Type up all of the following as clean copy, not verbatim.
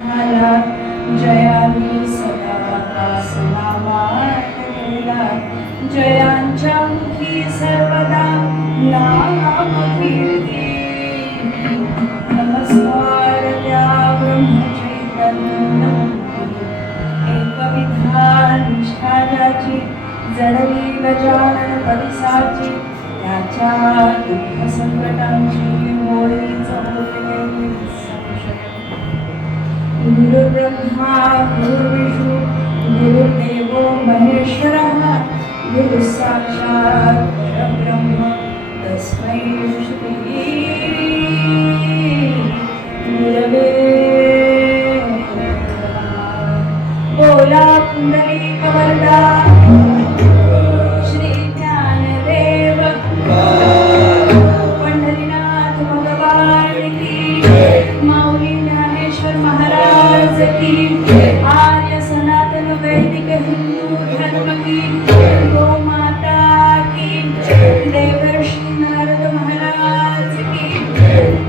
मला जयानी सदा वासना माळलेला जयांच्या मुखी सर्वदा नाम कीर्ती नमस्कार त्या ब्रह्मचैतन्य एकविधान निष्ठाची जडली गजानन परिसाची त्याच्या दुःख संकटांची होळीच होते गुरुब्रह्मा गुरुविष्णू गुरुदेवो महेश्वरः गुरु साक्षात् परब्रह्म तस्मै श्री गुरवे नमः। बोला पुंडलिक वरदा श्री ज्ञानदेव पंढरीनाथ भगवान की माऊली ज्ञानेश्वर महाराज की आर्य सनातन वैदिक हिंदू धर्म की गो माता की देवर्षि नारद महाराज की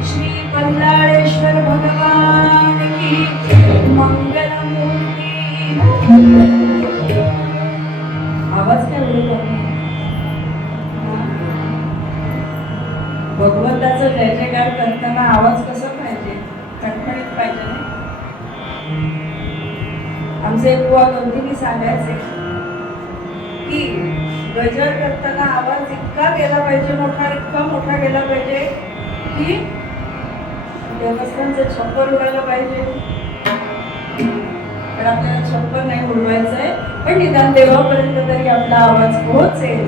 श्री बल्लाळेश्वर भगवान की मंगल मूर्ती। आवाज काय बोलतो भगवंताचं जय जयकार करताना आवाज कसा पाहिजे खणखणीत पाहिजे ना। आमचे बुवा गौतमी सांगायचे की गजर करताना आवाज इतका गेला पाहिजे इतका मोठा गेला पाहिजे की देवस्थानचं छप्पर उडायला पाहिजे। पण आपल्याला छप्पर नाही उडवायचंय पण निदान देवापर्यंत तरी आपला आवाज पोहोचेल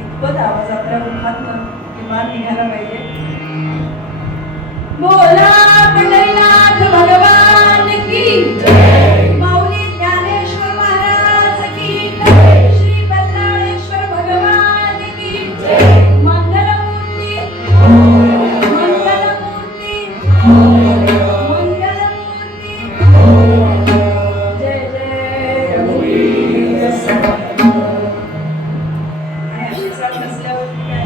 इतपत आवाज आपल्या मुखातून किमान निघायला पाहिजे। बोला पंढरीनाथ भगवान की जय माऊली ज्ञानेश्वर महाराज की जय श्री बल्लाळेश्वर भगवान की जय मंगलमूर्ती मंगलमूर्ती मंगलमूर्ती जय जय रघुवीर समर्थ। आणि आशीर्वाद नसल्यावरती काय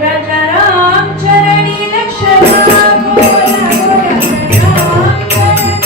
राजा राम चरणी लक्ष लागो लागो राजा राम चरणी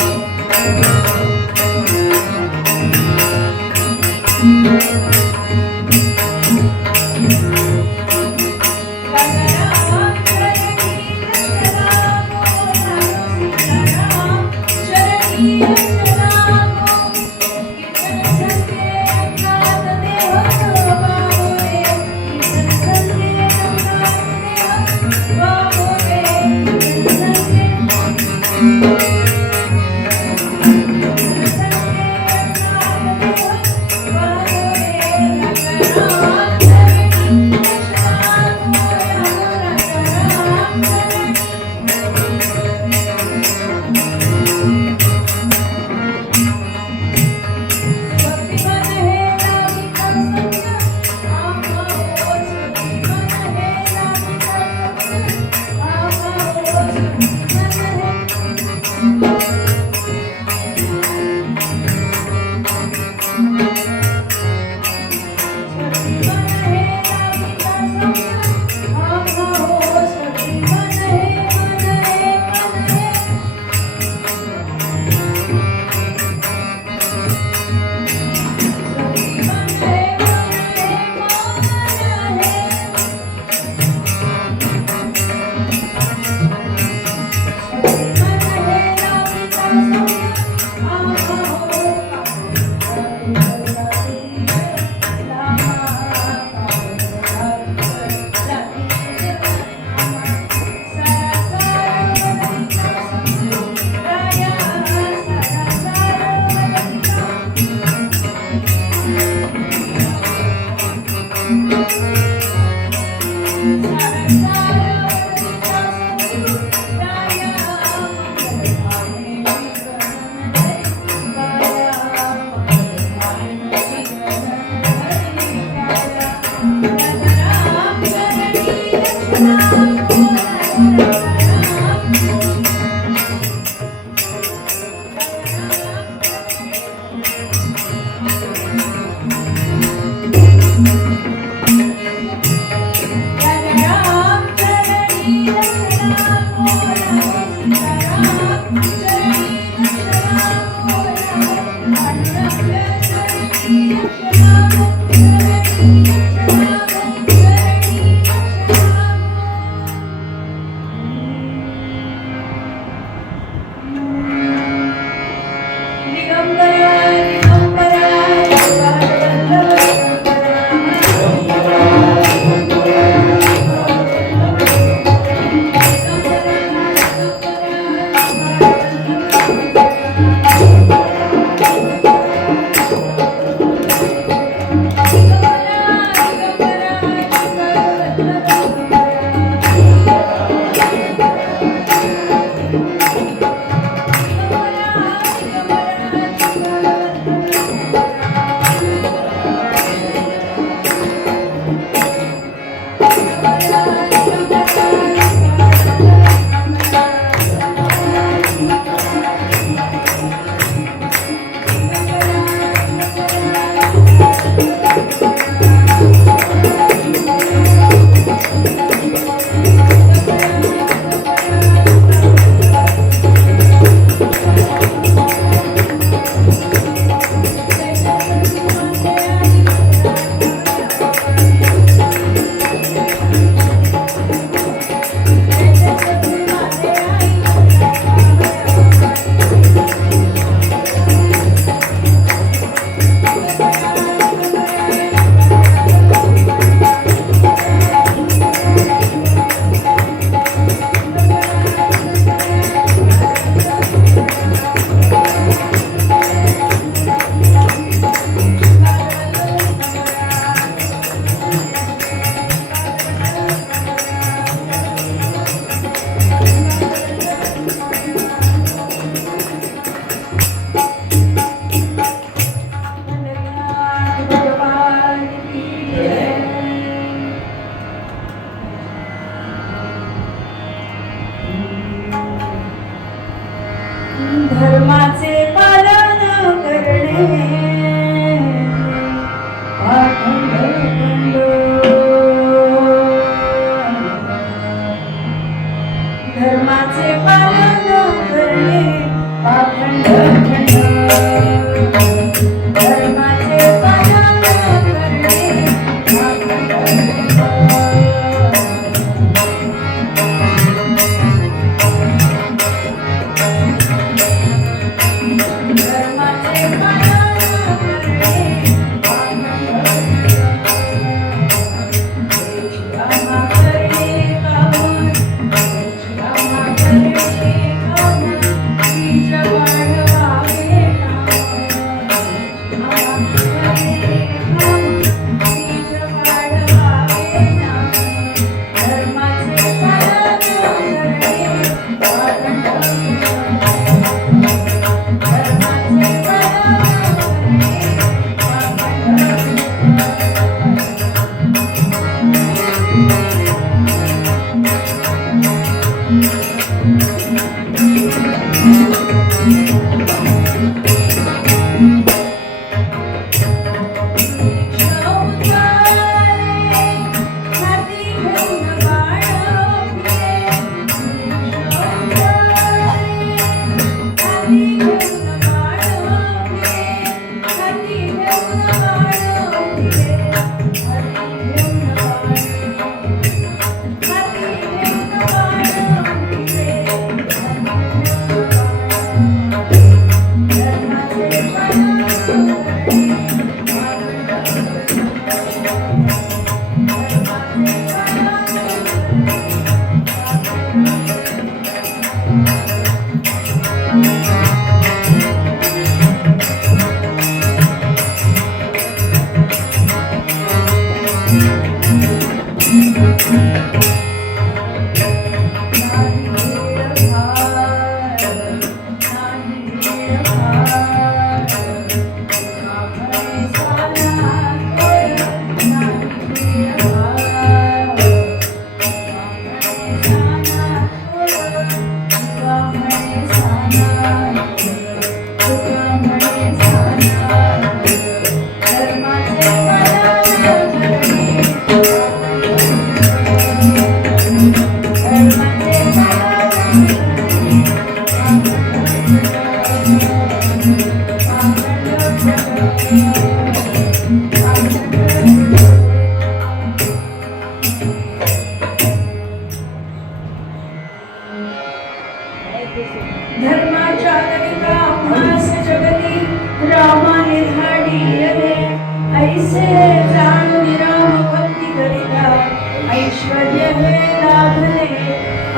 ऐश्वर्य हे लाभले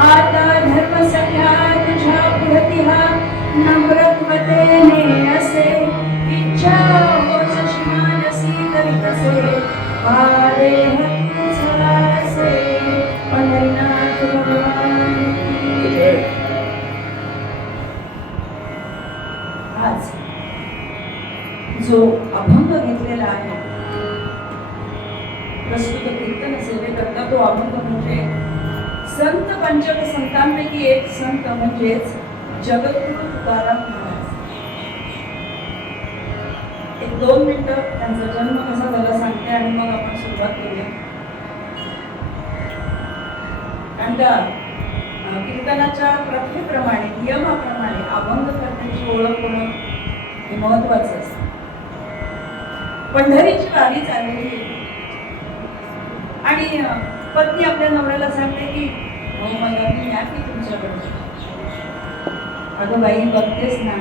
आता धर्म सख्या तुझ्या पुरतिहा नम्रत्वतेने असे इच्छा होच शिमानसी तरी तसे वारे हतीचा असे पंढरीनाथ भगवान की. आज जो अभंग घेतलेला आहे प्रस्तुत कीर्तन सेवेकरता तो अभंग म्हणजे संत पंचक संतांपैकी एक संत म्हणजेच जगद्गुरु तुकाराम महाराज. एक 2 मिनिटं त्यांचा जन्म कसा झाला सांगते आणि मग आपण सुरुवात करूया. कारण का कीर्तनाच्या प्रथेप्रमाणे नियमाप्रमाणे अभंग करण्याची ओळख होणं हे महत्वाचं असतं. पंढरीची वारी चाललेली आणि पत्नी आपल्या नवऱ्याला सांगते की हो मला मी या की तुमच्याकडे. अगं बाई बघतेस ना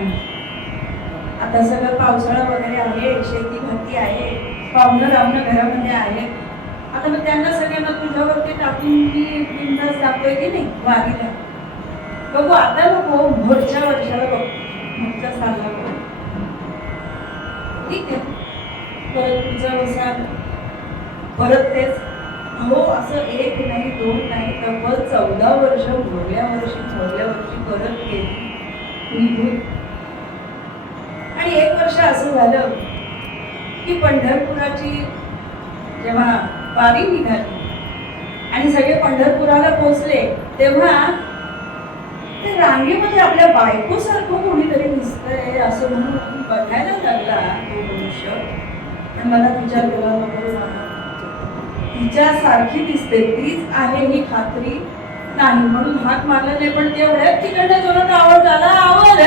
आता सगळं पावसाळा वगैरे आहे, शेती भाती आहे, पाहुणं रावणं घरामध्ये आहेत. आता मग त्यांना सगळ्यांना तुझ्यावरती टाकून मी बिनधास्त जातोय की नाही वारीला. बघू आता नको भरच्या वर्षाला बघ मागच्या सालला बघ ठीक आहे. परत तुझा वसा परत तेच हो असं 1 नाही 2 नाही तब्बल 14 वर्ष भरल्या वर्षी परत गेली निघून. आणि 1 वर्ष असं झालं की पंढरपुराची जेव्हा वारी निघाली आणि सगळे पंढरपुराला पोहोचले तेव्हा त्या रांगेमध्ये आपल्या बायकोसारखं कोणीतरी दिसतंय असं म्हणून बघायला लागला तो मनुष्य. पण मला विचार केला नको तिच्यासारखी दिसते तीच आहे ही खात्री नाही म्हणून हाक मारला नाही. पण तेवढ्याच तिकडनं जोरात आवाज आला आवाज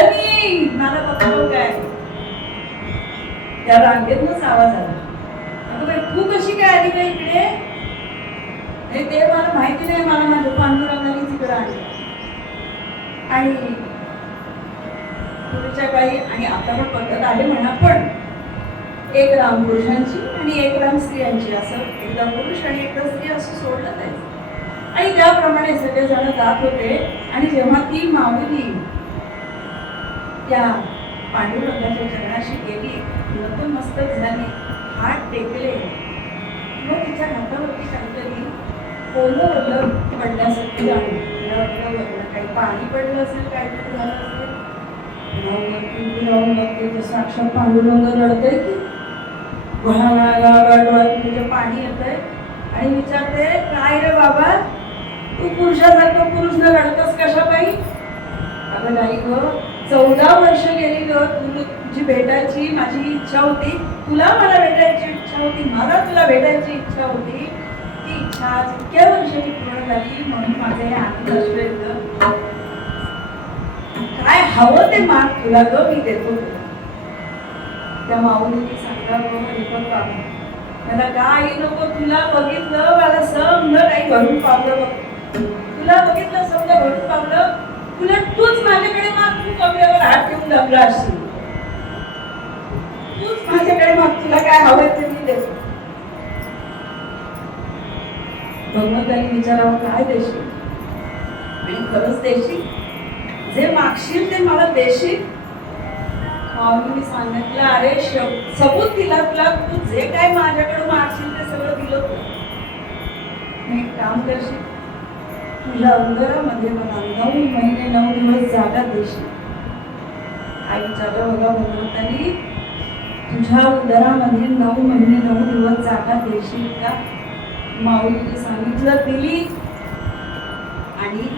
मला बघतो काय त्या रांगेतनच आवाज आला. अगं बाई तू कशी काय आली का इकडे. ते मला माहिती नाही मला माझ्या पांडुरंगाने तिकडे आणलं. आणि पूर्वीच्या काळी आणि आता पण पद्धत आहे म्हणा पण एक राम पुरुषांची आणि एक राम स्त्रियांची असं एकदा पुरुष आणि एकदा स्त्री असं सोडलं जायचं. आणि त्याप्रमाणे सगळेजण जात होते. आणि जेव्हा ती माऊली त्या पांडुरंगाच्या चरणाशी गेली नतमस्तक झाली हात टेकले मग तिच्या हातावरती काहीतरी ओलं ओलं पडल्यासारखं जाणवलं. काही पाणी पडलं असेल काहीतरी झालं असेल. राहून बघते तर साक्षात पांडुरंग रडतंय की डोळ्यात पाणी येतंय आणि विचारते काय रे बाबा तू पुरुषासारखं पुरुष न रडतस कशा पायी. अगं नाही ग 14 वर्ष गेली ग तुझी भेटायची माझी इच्छा होती. तुला मला भेटायची इच्छा होती. मला तुला भेटायची इच्छा होती. ती इच्छा इतक्या वर्षांनी पूर्ण झाली म्हणून माझे हे आनंद असले काय हवं ते माग तुला ग मी देतो. त्या माऊलीने सांगावं हे बघ मला काही नको तुला बघितलं मला समजा काही भरून पावलं बघ. तुला बघितलं समजा भरून पावलं तुला तूच माझ्याकडे माग तू कमरेवर हात ठेवून दमला असशील. तूच माझ्याकडे माग तुला काय हवं ते मी देतो. भगवंतानी विचारावं काय देशील आणि खरंच देशील जे मागशील ते मला देशील. माऊलीने सांगितलं अरे सबूत दिला तुला तू जे काय माझ्याकडे मागशील ते सगळं दिलं तू. मी एक काम करशील तुझ्या उदरामध्ये मला 9 महिने 9 दिवस जागा देशील. आई विचारलं बघा भगवंतानी तुझ्या उदरामध्ये 9 महिने 9 दिवस जागा देशील का. माऊलीने सांगितलं दिली. आणि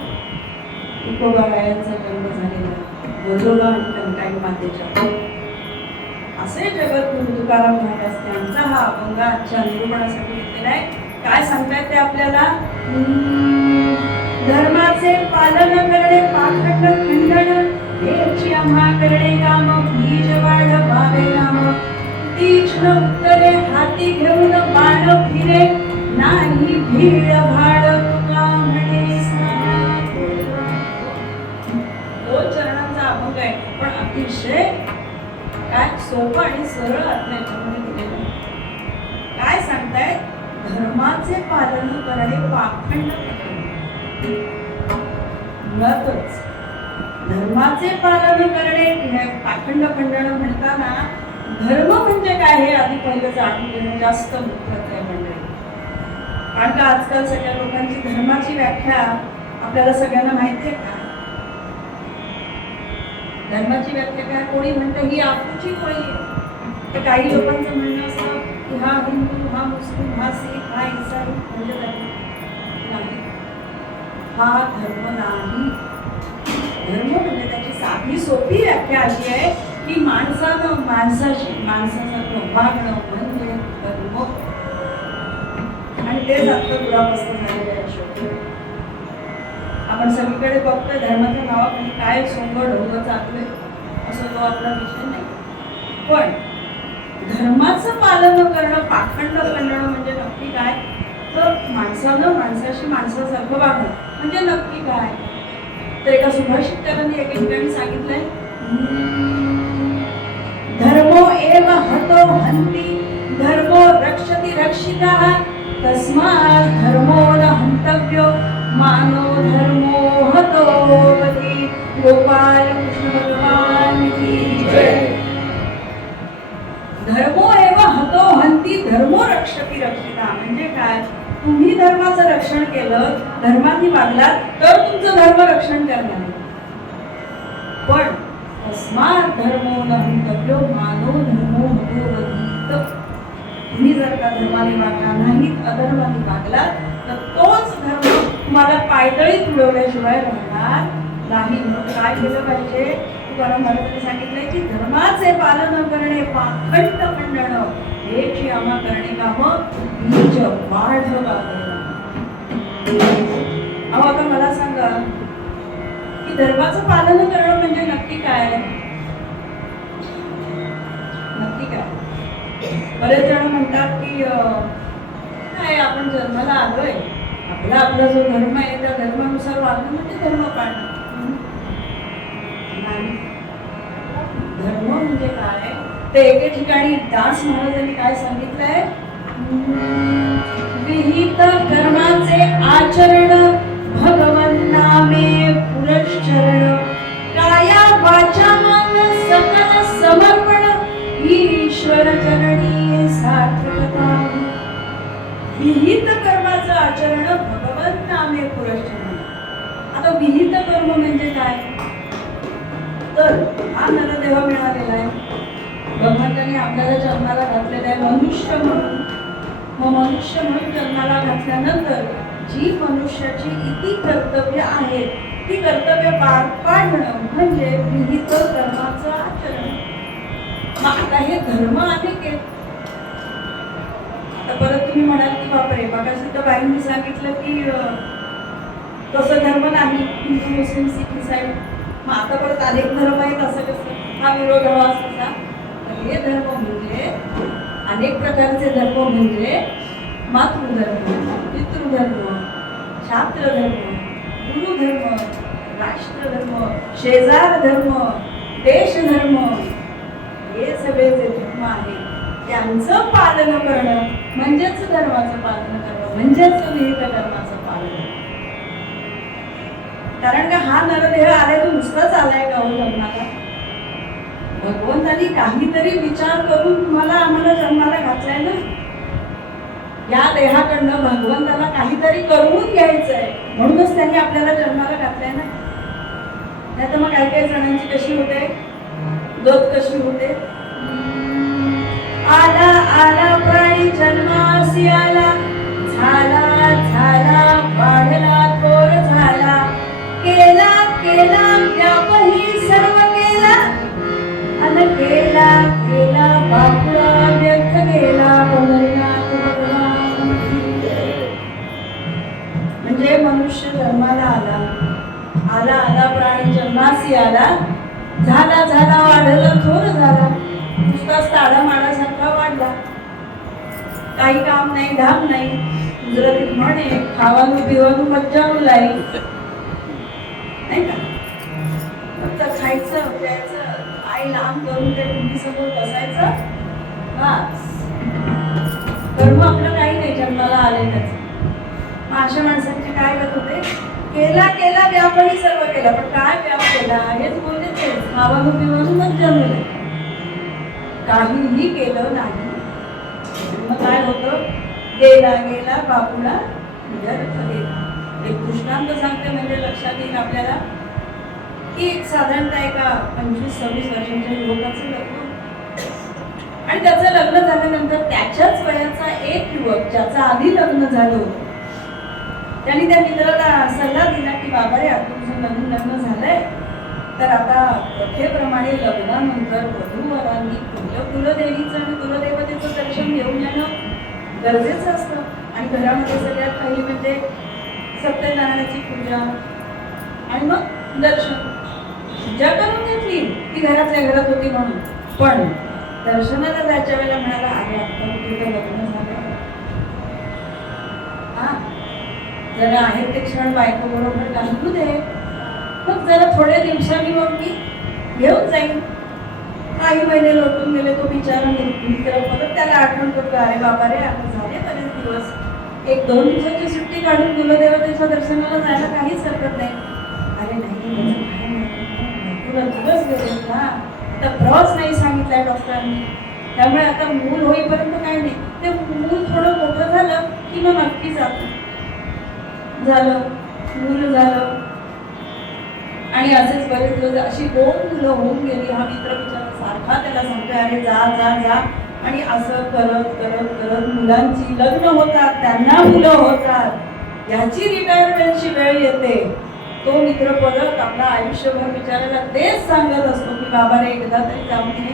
तुकोबारायांचा जन्म झालेला गोलोबा आणि कंकाई मातेच्या असे जगद्गुरु तुकाराम महाराज त्यांचा हा अभंग आजच्या निरूपणासाठी घेतलेला आहे. काय सांगतायत ते आपल्याला? धर्माचे पालन करणे पाखंड खंडन हेची आम्हा करणे काम बीज वाढवावे नाम तीक्ष्ण उत्तरे हाती घेऊन बाण फिरे नाही भीड भाड तुका म्हणे साथ. दोन चरणांचा अभंग आहे पण अतिशय काय सोपं आणि सरळ अर्थ याच्यामध्ये दिलेलं आहे. काय सांगतायत? धर्माचे पालन करणे पाखंड मुळातच धर्माचे पालन करणे पाखंड खंडन म्हणताना धर्म म्हणजे काय हे आधी पहिलं जाणून घेणं जास्त महत्त्वाचं आहे मंडळी. कारण का आजकाल सगळ्या लोकांची धर्माची व्याख्या आपल्याला सगळ्यांना माहिती आहे का? धर्माची व्याख्या काय? कोणी म्हणतं ही आपूची कोळी आहे, तर काही लोकांचं म्हणणं असतं की हा हिंदू, हा मुस्लिम, हा सिख, हा इसाई म्हणजे धर्म नाही. हा धर्म नाही. धर्म म्हणजे त्याची साधी सोपी व्याख्या अशी आहे की माणसानं माणसासारखं वागणं म्हणजे धर्म. आणि तेच आता दुरावस्था झालेलं आहे शेवटी. आपण सगळीकडे बघतोय धर्माच्या नावाखाली काय सोंग ढोंग चाललंय असं तो आपला विषय नाही. पण धर्माचं पालन करणं पाखंड खंडन म्हणजे नक्की काय? तर माणसानं माणसाशी माणसासारखं वागणं म्हणजे नक्की काय? तर एका सुभाषितांनी एके ठिकाणी सांगितलंय, धर्मो एव हतो हन्ति धर्मो रक्षति रक्षितः तस्मात् धर्मो न हन्तव्यो मानो धर्मो हतो बली. गोपाल कृष्ण भगवान की जय. धर्मो एव हतो हन्ति धर्मो रक्षति रक्षितः म्हणजे काय? तुम्ही धर्माचं रक्षण केलं, धर्माने वागलात तर तुमचं धर्म रक्षण करणार आहे. पण तस्मात् धर्मो न हन्तव्यो मानो धर्मो हतो बली. तुम्ही जर का धर्माने वागला नाहीत, अधर्माने वागला तर तोच धर्म तुम्हाला पायदळीत उडवल्याशिवाय राहणार नाही. म्हणून काय केलं पाहिजे? तुकाराम महाराजांनी सांगितलंय की धर्माचे पालन करणे पाखंड खंडन हेची आम्हा करणे काम बीज वाढवावे. अहो आता मला सांगा की धर्माचं पालन करणं म्हणजे नक्की काय? नक्की काय? बरेच जण म्हणतात की काय आपण जन्माला आलोय, आपला जो धर्म आहे त्या धर्मानुसार वागणं म्हणजे धर्म पाळणं नाही. धर्म म्हणजे काय ते एके ठिकाणी दास महाराजांनी काय सांगितलंय? विहित कर्माचे आचरण भगवन नामे पुरश्चरण काया वाचा मन सकल समर्पण ईश्वर चरणी सार्थकता. विहित कर्माचं आचरण भगवन नामे पुरश्चरण. आता विहित कर्म म्हणजे काय? तर हा नरदेह मिळालेला आहे, भगवंताने आपल्याला जन्माला घातलेला आहे मनुष्य म्हणून. मग मनुष्य म्हणून जन्माला घातल्यानंतर जी मनुष्याची इति कर्तव्य आहेत ती कर्तव्य पार पाडणं म्हणजे विहित कर्माचं आचरण. मग आता हे धर्म अनेक आहेत. आता परत तुम्ही म्हणाल की बापरे मगाशी तर बाईंनी सांगितलं की तसं धर्म नाही, हिंदू मुस्लिम सिख इसाई. मग आता परत अनेक धर्म आहेत असं कसं? हा विरोधाभास कसा? हे धर्म म्हणजे अनेक प्रकारचे धर्म म्हणजे मातृधर्म, पितृधर्म, छात्रधर्म, गुरुधर्म, राष्ट्रधर्म, शेजार धर्म, देशधर्म, हे सगळे जे धर्म आहेत त्यांचं पालन करणं म्हणजेच धर्माचं पालन करणं म्हणजेच विहित कर्माचं पालन. कारण का हा नरदेह आलाय तो नुसताच आलाय का हो जन्माला? भगवंतानी काहीतरी विचार करून तुम्हाला आम्हाला जन्माला घातलाय ना. या देहाकडनं भगवंताला काहीतरी करून घ्यायचंय म्हणूनच त्यांनी आपल्याला जन्माला घातलाय ना. नाही तर मग काही काही जणांची कशी होते, गत कशी होते, आला आला प्राणी जन्मासी आला, झाला झाला वाढला थोर झाला, केला केला व्यापही सर्व केला, अन केला केला बापुळा व्यर्थ गेला. भगवान जन्माला आला, आला आला प्राणी जन्मासी आला, झाला झाला वाढला थोर झाला, नुसताच ताडामाडासारखा वाढला. काही काम नाही धाम नाही, गुजरातीत म्हणे खावानु पिवानु मज्जानु लाई, नाही का? फक्त खायचं प्यायचं, आई लहान करून ते टीव्ही समोर बसायचं, बस. कर्म आपलं काही नाही जन्माला आले त्याचं. मग अशा माणसांचे काय करत होते, केला केला व्यापही सर्व केला, पण काय व्याप केला हेच बोलले ते खावानु पिवानु मज्जानु लाई, काहीही केलं नाही. मग काय होतं, गेला गेला बापूला व्यर्थ गेला. एक दृष्टांत सांगते म्हणजे लक्षात येईल आपल्याला की एक साधारणतः एका 25-26 वर्षांच्या युवकाचं लग्न, आणि त्याचं लग्न झाल्यानंतर त्याच्याच वयाचा एक युवक ज्याचं आधी लग्न झालं होतं, त्यांनी त्या मित्राला सल्ला दिला की बाबा रे, आता तुझं नवीन लग्न झालंय, तर आता कथेप्रमाणे लग्नानंतर वधूवरांनी कुलदेवीचं आणि कुलदेवतेचं दर्शन घेऊन येणं गरजेचं असतं. आणि घरामध्ये सगळ्यात पहिली म्हणजे सत्यनारायणाची पूजा आणि मग दर्शन. पूजा करून घेतली ती घरातल्या घरात होती म्हणून, पण दर्शनाला जायच्या वेळेला म्हणाला, अरे आता तुझं लग्न झालं, हा जरा आहे ते क्षण बायको बरोबर घालू दे, मग जरा थोड्या दिवसांनी मग मी घेऊन जाईन. काही महिने लोटून गेले, तो बिचारा मित्र परत त्याला आठवण करतो, अरे बाबा रे, आता झाले बरेच दिवस, 1-2 दिवसाची सुट्टी काढून कुलदेवतेच्या दर्शनाला जायला काहीच हरकत नाही. अरे नाही, तुला दिवस गेलेत ना, आता क्रॉस नाही सांगितलाय डॉक्टरांनी, त्यामुळे आता मूल होईपर्यंत काही नाही, ते मूल थोडं मोठं झालं की मग नक्की जातं. झालं मूल झालं, आणि असेच बरेच दिवस अशी 2 मुलं होऊन गेली. हा मित्र बिचारा सारखा त्याला सांगतोय, अरे जा जा जा, आणि असं करत करत करत मुलांची लग्न होतात, त्यांना मुलं होतात, याची रिटायरमेंटची वेळ येते. तो मित्र परत आपला आयुष्यभर बिचारायला तेच सांगत असतो की बाबा रे, एकदा तरी जाऊन दे.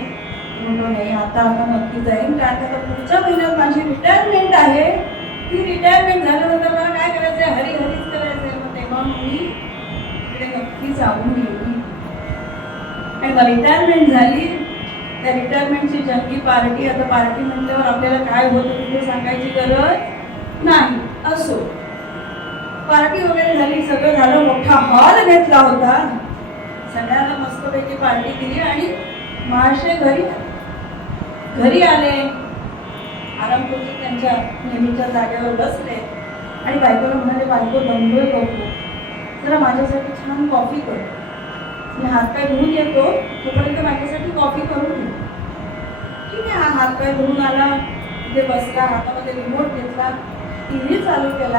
म्हणतो नाही, आता आता नक्की जाईन, कारण आता पुढच्या महिन्यात माझी रिटायरमेंट आहे. ती रिटायरमेंट झाल्यानंतर मला काय करायचंय, हरिहरीच करायचंय, मग तेव्हा मी नक्की जाऊन येईल. आणि मग रिटायरमेंट झाली, त्या रिटायरमेंटची जंगी पार्टी. आता पार्टी म्हटल्यावर आपल्याला काय होतं तिथे सांगायची गरज नाही. असो, पार्टी वगैरे झाली, सगळं झालं, मोठा हॉल घेतला होता, सगळ्यांना मस्तपैकी पार्टी दिली आणि महाशय घरी आले, आराम करून त्यांच्या नेहमीच्या जागेवर बसले आणि बायकोला म्हणाले, बायको दमलोय बघतो, जरा माझ्यासाठी छान कॉफी कर, मी हातपाय धुवून येतो, तोपर्यंत माझ्यासाठी कॉफी करून घे. ठीक आहे. हा हातपाय धुवून आला, तिथे बसला, हातामध्ये रिमोट घेतला, टीव्ही चालू केला,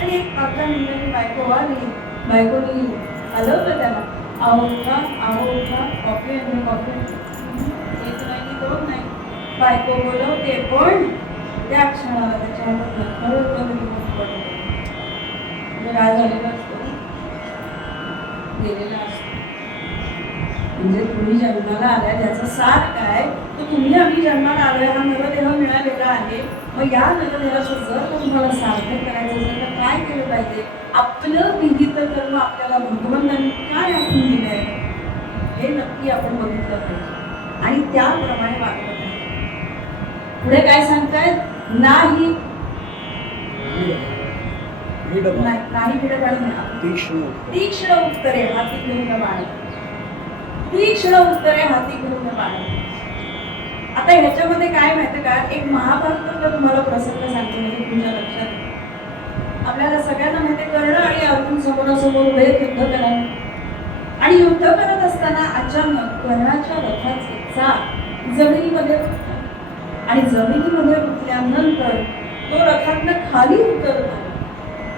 आणि एक 15 मिनिटांनी बायको आली. बायकोनी हलवलं त्याला, आहो उठा कॉफी आणि कॉफी. 1 नाही 2 नाही, बायको बोलवते, पण त्या क्षणाला त्याच्या हातात खरंच रिमोट पडतो. काय झालेलं असतं, गेलेला असतो. म्हणजे तुम्ही जन्माला आलाय त्याचा सार काय, तर तुम्ही आम्ही जन्माला आलोय, हा नरदेह मिळालेला आहे. मग या नरदेहाचं जर तुम्हाला सार्थक करायचं असेल तर काय केलं पाहिजे, आपलं विहित कर्म आपल्याला भगवंतांनी काय आखून दिलंय हे नक्की आपण बघितलं पाहिजे आणि त्याप्रमाणे वागलं पाहिजे. पुढे काय सांगतायत, नाही तीक्ष्ण उत्तरे हाती घेऊन बाण, तीक्ष्ण उत्तरे हाती घेऊन बाण. आता ह्याच्यामध्ये काय माहिती का, एक महाभारतातला तुम्हाला प्रसंग सांगतो म्हणजे तुमच्या लक्षात. आपल्याला सगळ्यांना माहिती, कर्ण आणि अर्जुन समोरासमोर उभे युद्ध करायला, आणि युद्ध करत असताना अचानक कर्णाच्या रथाचे चाक जमिनीमध्ये रुतला, आणि जमिनीमध्ये रुतल्यानंतर तो रथातनं खाली उतरतो,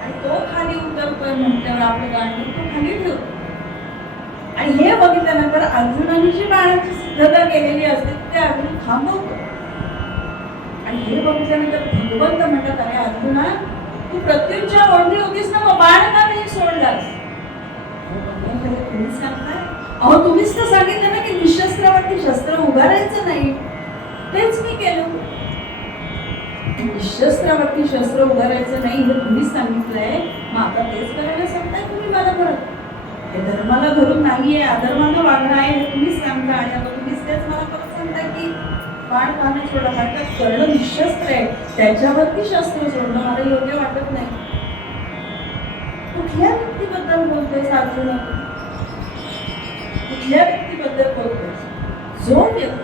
आणि तो खाली उतरतोय म्हटल्यावर आपलं गांडीव तो खाली ठेवतो. आणि हे बघितल्यानंतर अर्जुनाने जी बाणाची सिद्धता केलेली असते ते अर्जुन थांबवतो. आणि हे बघितल्यानंतर भगवंत म्हणतात, अरे अर्जुना, तू प्रत्युंच्या ओढणी होतीस ना, मग बाण का नाही सोडलास? तुम्ही सांगताय, अहो तुम्हीच तर सांगितलं ना की निशस्त्रावरती शस्त्र उभारायचं नाही, तेच मी केलं. निशस्त्रावरती शस्त्र उभारायचं नाही हे तुम्हीच सांगितलंय, मग आता तेच करायला सांगताय तुम्ही. परत. हे धर्माला धरून नाहीये, अधर्मानं वागणं आहे हे तुम्हीच सांगता आणि आता तुम्हीच तेच मला परत सांगताय की बाण पानं सोडा. हरकत करणं निशस्त्र आहे, त्याच्यावरती शस्त्र सोडणं मला योग्य वाटत नाही. कुठल्या व्यक्तीबद्दल बोलतोय अर्जुन? कुठल्या व्यक्तीबद्दल बोलतोय? जो व्यक्ती,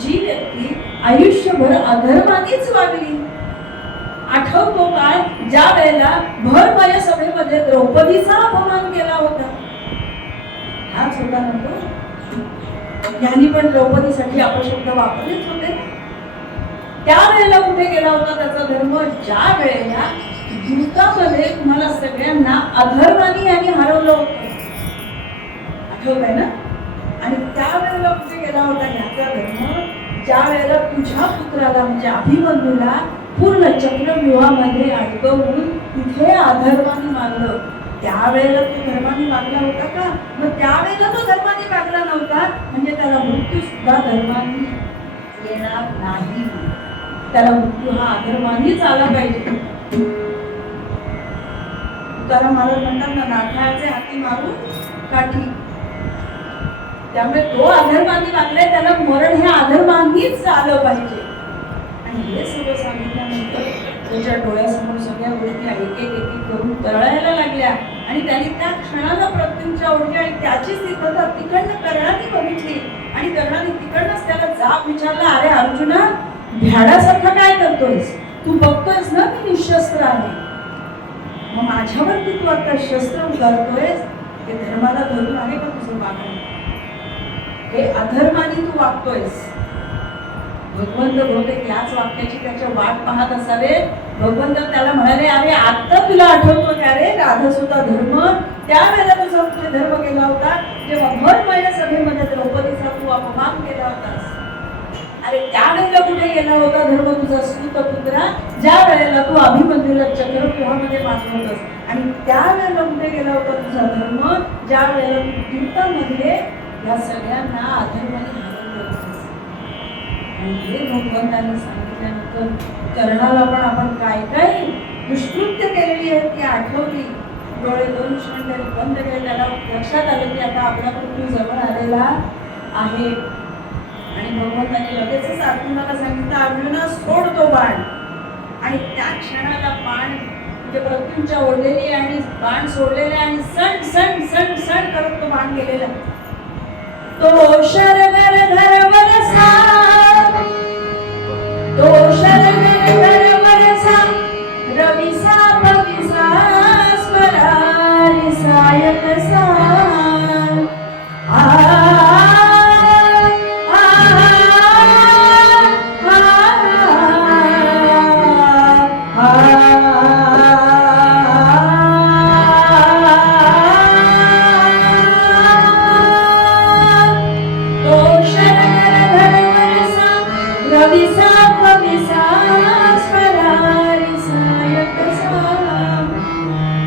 जी व्यक्ती आयुष्यभर अधर्मानेच वागली. आठवतो का ज्या वेळेला भरमय सभेमध्ये द्रौपदीचा अपमान केला होता? हाच होता नको. यांनी पण द्रौपदीसाठी अपशब्द वापरलेच होते. त्यावेळेला कुठे गेला होता त्याचा धर्म? ज्या वेळेला युद्धामध्ये तुम्हाला सगळ्यांना अधर्माने यांनी हरवलं होतं, आठवत आहे ना? आणि त्यावेळेला कुठे गेला होता याचा धर्म? ज्या वेळेला तुझ्या पुत्राला म्हणजे अभिमन्यूला पूर्ण चक्रव्यूहामध्ये अडकवून तिथे अधर्माने मारलं, त्यावेळेला तो धर्माने मारला होता का? मग त्यावेळेला तो धर्माने मारला नव्हता म्हणजे त्याला मृत्यू सुद्धा धर्माने येणार नाही. त्याला मृत्यू हा अधर्मानेच आला पाहिजे. तुकाराम महाराज म्हणतात ना, नाठाळचे हाती मारून काठी. त्यामुळे तो अधर्माने वागलाय, त्याला मरण हे अधर्मानेच आलं पाहिजे. आणि हे सगळं सांगितल्यानंतर त्याच्या डोळ्यासमोर सगळ्या गोष्टी एक एक करून तळायला लागल्या आणि त्याने त्या क्षणाला प्रत्युंच्या ओढली आणि त्याची स्थिरता तिकडनं कर्णाने बघितली आणि कर्णाने तिकडनंच त्याला जाब विचारला, अरे अर्जुना, भ्याडासारखा काय करतोयस? तू बघतोयस ना मी निशस्त्र आहे, मग माझ्यावरती तू आता शस्त्र करतोयस? हे धर्माला धरून आहे का तुझं वागणं? हे अधर्माने तू वागतोयस. भगवंत बहुतेक याच वाक्याची त्याच्या वाट पाहत असावे. भगवंत त्याला म्हणाले, अरे आता तुला आठवतो का रे राधसुता धर्म? त्यावेळेला तुझा कुठे धर्म केला होता जेव्हा भरमय सभेमध्ये द्रौपदीचा तू अपमान केला होतास? अरे त्यावेळेला कुठे गेला होता धर्म तुझा सूतपुत्रा? ज्या वेळेला तू अभिमन्यूला चक्रव्यूहामध्ये मारलं होतस. आणि त्यावेळेला कुठे गेला होता तुझा धर्म? ज्या वेळेला तू युद्धामध्ये या सगळ्यांना अधर्माने हरवलं होतस. आणि हे भगवंतांनी सांगितल्यानंतर कर्णाला पण आपण काय काय दुष्कृत्य केलेली आहेत ती आठवली. डोळे दोन क्षण त्याने बंद केले. त्याला लक्षात आलं की आता आपला मृत्यू जवळ आलेला आहे. आणि भगवंतांनी लगेचच अर्जुनाला सांगितलं, अर्जुना सोड तो बाण. आणि त्या क्षणाला बाण म्हणजे मृत्यूंच्या ओढलेली आणि बाण सोडलेला आणि सण सण सण सण करत तो बाण गेलेला. तो शरगर धरवरसा, तो शरगर धरवरसा, रविसा भविसा स्वरारी सायकसा.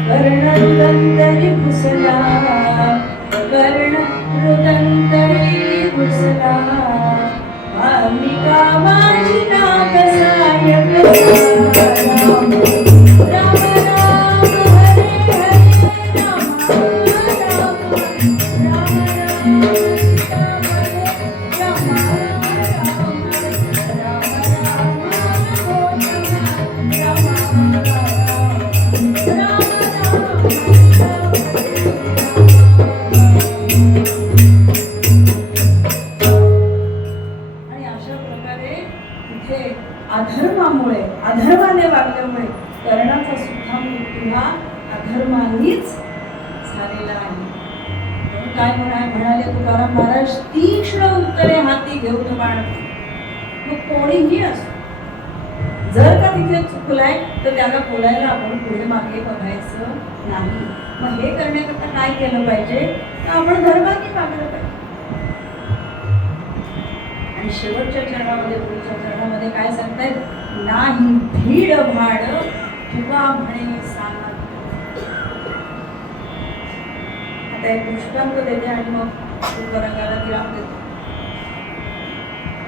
कर्णरुदंतरी घुसला, कर्ण रुदंतरी घुसला, अंबिका माझी नागसायक राम राम राम हरे हरे राम राम राम अधर्मामुळे, अधर्माने वागल्यामुळे कर्णाचा सुद्धा मृत्यू हा अधर्मानेच झालेला आहे. काय म्हणाले तुकाराम महाराज, तीक्ष्ण उत्तरे हाती घेऊन बाण. मग कोणीही असो, जर का तिथे चुकलाय तर त्याला बोलायला आपण पुढे मागे बघायचं नाही. मग हे करण्याकरता काय केलं पाहिजे? तर आपण धर्माने वागलं पाहिजे. आणि शेवटच्या चरणामध्ये, पुढच्या चरणामध्ये काय सांगतायत? नाही भीड भाड तुका म्हणे सांगा. आता एक दृष्टांत देते आणि मग तुकारामाला विराम देते.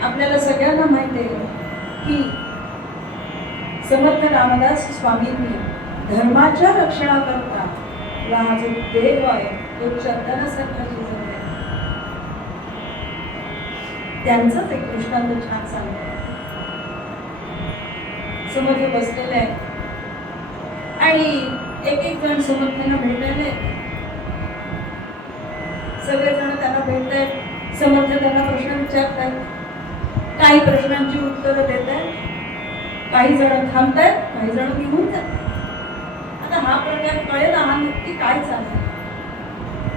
आपल्याला सगळ्यांना माहिती आहे की समर्थ रामदास स्वामींनी धर्माच्या रक्षणाकरता आपला हा जो देव आहे तो चंदनासारखा शिजवला आहे. त्यांचंच एक दृष्टांत छान सांगतो. समर्थ बसलेले आहे आणि एक एक जण समर्थांना भेटायला येतात. सगळेजण त्यांना भेटतात. समर्थ त्यांना प्रश्न विचारतात. काही प्रश्नांची उत्तरं देतात. काही जण थांबतात, काही जण निघून जातात. आता हा प्रकार कळेल हा नक्की काय चाललं.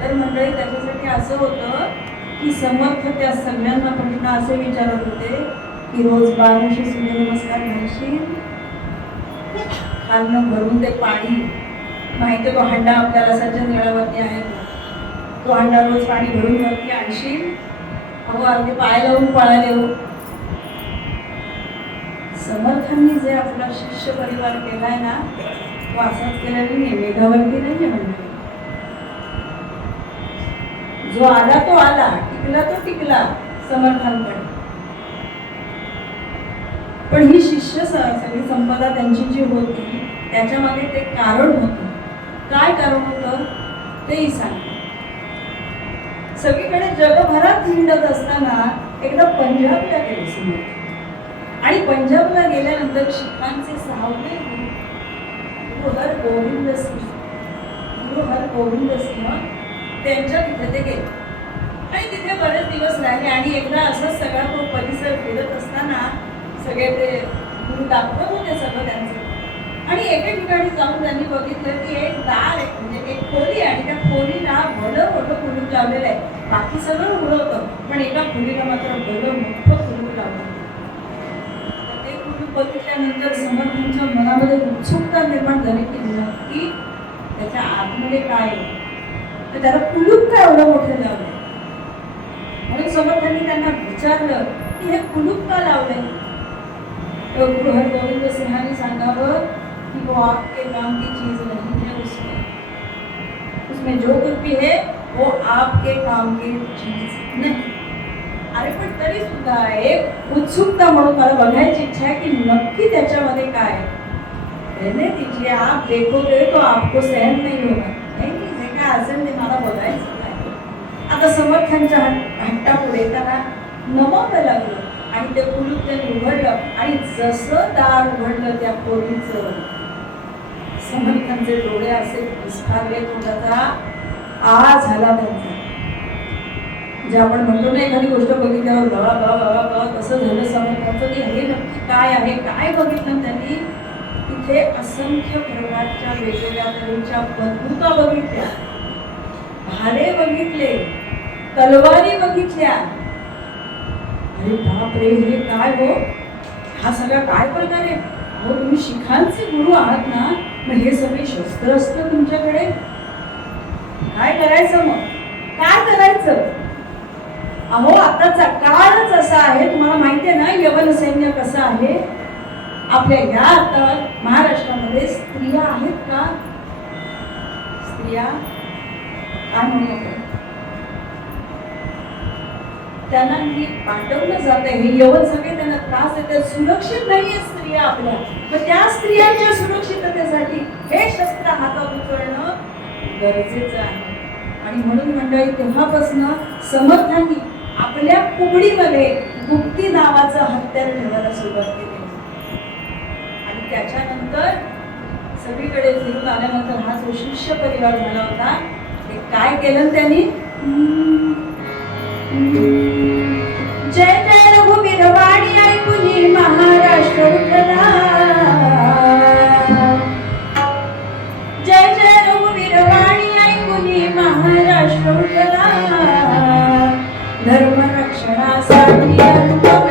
तर मंडळी त्याच्यासाठी असं होतं की समर्थ त्या सगळ्यांना प्रश्न असे विचारत होते की रोज 1200 सूर्यनमस्कार घालशील, खालनं भरून ते पाणी माहिती तो हंडा आपल्याला सज्जन गडावरती आहे तो हंडा रोज पाणी भरून वरती आणशील. अहो अगदी पाय लावून पळाले हो. समर्थांनी जे आपला शिष्य परिवार केलाय ना तो असाच केला नाहीये, मेघावरती नाहीये म्हणजे. जो आला तो आला, टिकला तो टिकला समर्थांकडे. पण ही शिष्य सगळी संपदा त्यांची जी होती त्याच्या मागे ते कारण होतं. काय कारण होतं तेही सांग. सगळीकडे जगभरात हिंडत असताना एकदा पंजाबला गेले समर्थ. आणि पंजाबला गेल्यानंतर शिखांचे 6वे गुरु हरगोविंद सिंह त्यांच्या तिथे ते गेले आणि तिथे बरेच दिवस राहिले. आणि एकदा असंच सगळा तो परिसर फिरत असताना सगळे ते गुरु दाखवत होते सगळं त्यांचं. आणि एके ठिकाणी जाऊन त्यांनी बघितलं की एक दार आहे, म्हणजे एक खोली आहे आणि त्या खोलीला भलं मोठं कुलूप लावलेलं आहे. बाकी सगळं उघडं होतं पण एका खोलीला मात्र भलं मोठं कुलूप लावलं. ते कुलूप बघितल्यानंतर समर्थांच्या मनामध्ये उत्सुकता निर्माण झाली की नक्की त्याच्या आतमध्ये काय आहे. तर त्याला कुलूप काय एवढं मोठं लावलं. म्हणून समर्थांनी त्यांना विचारलं की हे कुलूप का लावलंय. गुरु हरगोविंद सिंहांनी सांगावं कि वो आपके काम की चीज नहीं है, उसमें जो कुछ भी है वो आपके काम की चीज नहीं. अरे पण तरी सुद्धा एक उत्सुकता म्हणून मला बघायची इच्छा आहे की नक्की त्याच्यामध्ये काय रहने दीजिए, आप देखोगे तो आपको सहन नहीं होगा. नाही जे काय असेल ते मला बघायचं आहे. आता समर्थांच्या हट्टापुढे त्यांना नमवलं लागलं आणि ते कुलूप त्यांनी उघडलं. आणि जसं दार उघडलं त्या खोलीचं समर्थांचे डोळे असे विस्फारले, तोंडाचा आ झाला त्यांचा. जे आपण म्हणतो ना एखादी गोष्ट बघितल्यावर बाबा बाबा बाबा तसं झालं समर्थांचं की हे नक्की काय आहे. काय बघितलं त्यांनी तिथे असंख्य प्रकारच्या वेगवेगळ्या तऱ्हेच्या बंदुका बघितल्या, भाले बघितले, तलवारी बघितल्या. अरे बापरे हे काय हो, हा सगळा काय प्रकार आहे. अहो तुम्ही शिखांचे गुरु आहात ना, मग हे सगळे शस्त्र असतं तुमच्याकडे. काय करायचं मग, काय करायचं. अहो आताचा काळच असा आहे, तुम्हाला माहिती आहे ना यवन सैन्य कसं आहे. आपल्या या आता महाराष्ट्रामध्ये स्त्रिया आहेत का. स्त्रिया काय म्हणतो त्यांना पाठवलं जात आहे. हे यवन सगळे त्यांना त्रास देतात, सुरक्षित नाहीये स्त्रिया आपल्या. मग त्या स्त्रियांच्या सुरक्षिततेसाठी हे शस्त्र हातात उचलणं गरजेचं आहे. आणि म्हणून मंडळी तेव्हापासून समर्थांनी आपल्या कुबडीमध्ये गुप्ती नावाचं हत्यार ठेवायला सुरुवात केली. आणि त्याच्यानंतर सगळीकडे फिरून आल्यानंतर हा जो शिष्य परिवार झाला होता ते काय केलं त्यांनी. जय जय रघुवीर वाणी ऐकुनी महाराष्ट्र उठला. जय जय रघुवीर वाणी ऐकुनी महाराष्ट्र उठला. धर्म रक्षणासाठी अनुपम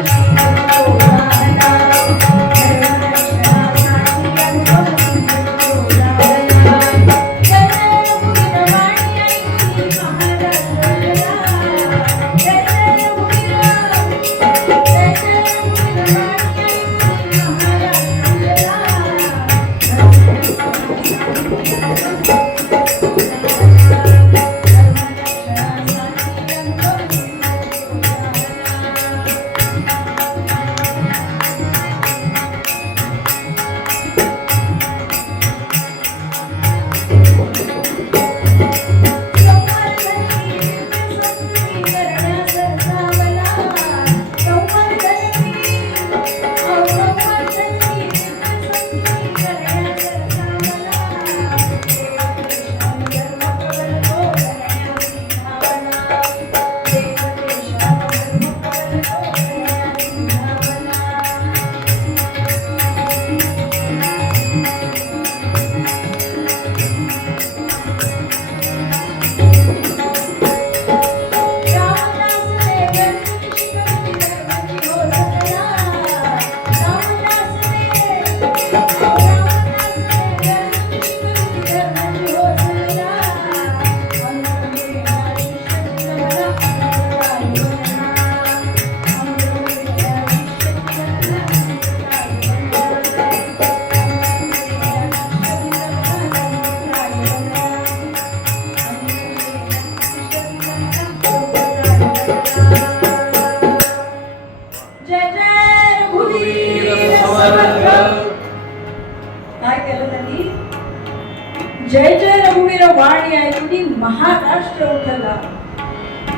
महाराष्ट्र उठला.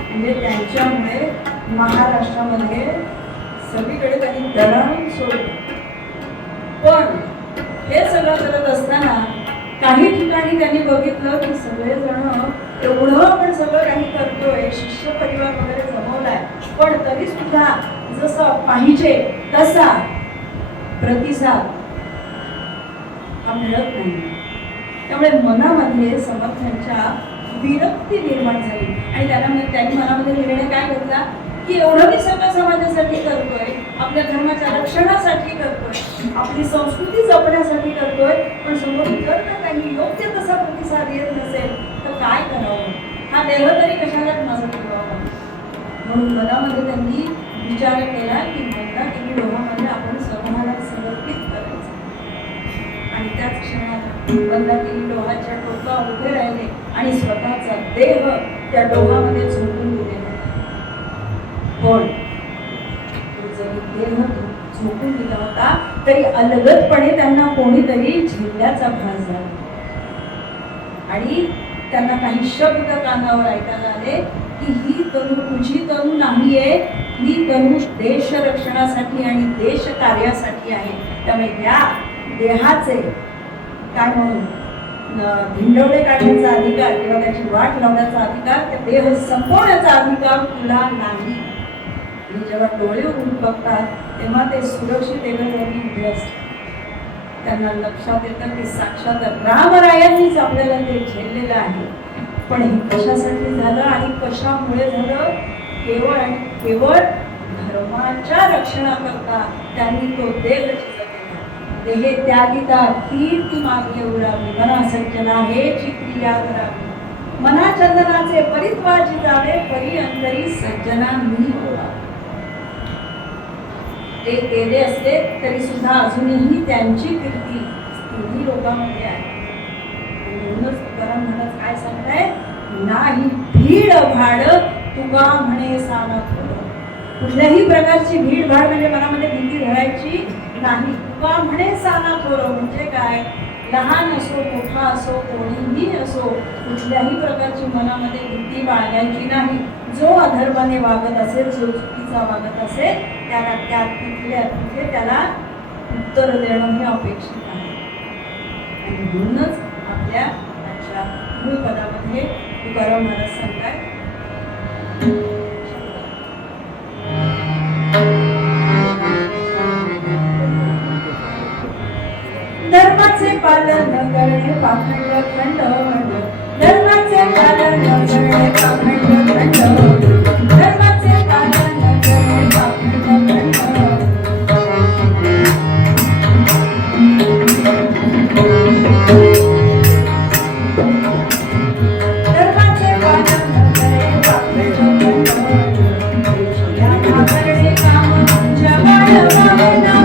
म्हणजे त्यांच्यामुळे महाराष्ट्रामध्ये सगळीकडे त्यांनी दरावून सोडलं. पण हे सगळं करत असताना काही ठिकाणी त्यांनी बघितलं की सगळेजण एवढं आपण सगळं काही करतोय, शिष्य परिवार वगैरे जमवलाय, पण तरी सुद्धा जसं पाहिजे तसा प्रतिसाद हा मिळत नाही. त्यामुळे मनामध्ये समर्थांच्या विरक्ती निर्माण झाली आणि त्यांनी मनामध्ये निर्णय काय घेतला की एवढं मी सगळं समाजासाठी करतोय, आपल्या धर्माच्या रक्षणासाठी करतोय, आपली संस्कृती जपण्यासाठी करतोय, पण समोरून जर का काही योग्य तसा प्रतिसाद येत नसेल तर काय करावं, हा देह तरी कशाला माझं ठेवावा. म्हणून मनामध्ये त्यांनी विचार केला की मंदाकिनी डोहामध्ये आपण स्वतःला समर्पित करायचं. आणि त्याच क्षणात मंदाकिनी डोहाच्या टोकावर उभे राहिले आणि स्वतःचा देह त्या डोहामध्ये झोपून दिलेला. पण जरी देह झोपून दिला होता तरी अलगदपणे त्यांना कोणीतरी झेलल्याचा भास झाला आणि त्यांना काही शब्द कानावर ऐकायला आले की ही तनू तुझी तनू नाहीये, ही तनू देश रक्षणासाठी आणि देश कार्यासाठी आहे. त्यामुळे या देहाचे काय म्हणून धिंडवले काढण्याचा अधिकार किंवा त्याची वाट लावण्याचा अधिकार, त्या देह संपवण्याचा अधिकार तुला नाही. आणि जेव्हा डोळे उघडून बघतात तेव्हा ते सुरक्षित एका जागी उभे असतात. त्यांना लक्षात येतं की साक्षात रामरायांनीच आपल्याला ते झेललेलं आहे. पण हे कशासाठी झालं आणि कशामुळे झालं? केवळ आणि केवळ धर्माच्या रक्षणाकरता त्यांनी तो देह झिजवलेला. देहे त्यागिता कीर्ती मागे उरावी, मना सज्जना हे चित्ती याद राहावी. मना चंदनाचे परित्वाजी जावे, परी अंतरी सज्जना मी होवा. ते गेले असते तरी सुद्धा अजूनही त्यांची कीर्ती तिन्ही लोकांमध्ये आहे. म्हणूनच तुकाराम महाराज काय सांगताय, नाही भीड भाड तुका म्हणे साना थोर. कुठल्याही प्रकारची भीड भाड म्हणजे मनामध्ये भीती धरायची नाही. तुका म्हणे साना थोर म्हणजे काय, लहान असो मोठा असो कोणीही असो कुठल्याही प्रकारची मनामध्ये भीती बाळगायची नाही. जो अधर्माने वागत असेल, जो चुकीचा वागत असेल त्याला तिथे त्याला उत्तर देणं हे अपेक्षित आहे. आणि म्हणूनच आपल्या आजच्या मूळ पदामध्ये तुकाराम महाराज सांगताय, धर्माचे पालन करणे पाखंड खंड, धर्माचे पालन करणे पाखंड खंड, धर्माचे पालन करणे पाखंड खंड. धर्माचे पालन करणे पाखंड खंड, या नागरणे काम तुमच्या बाळगावेना,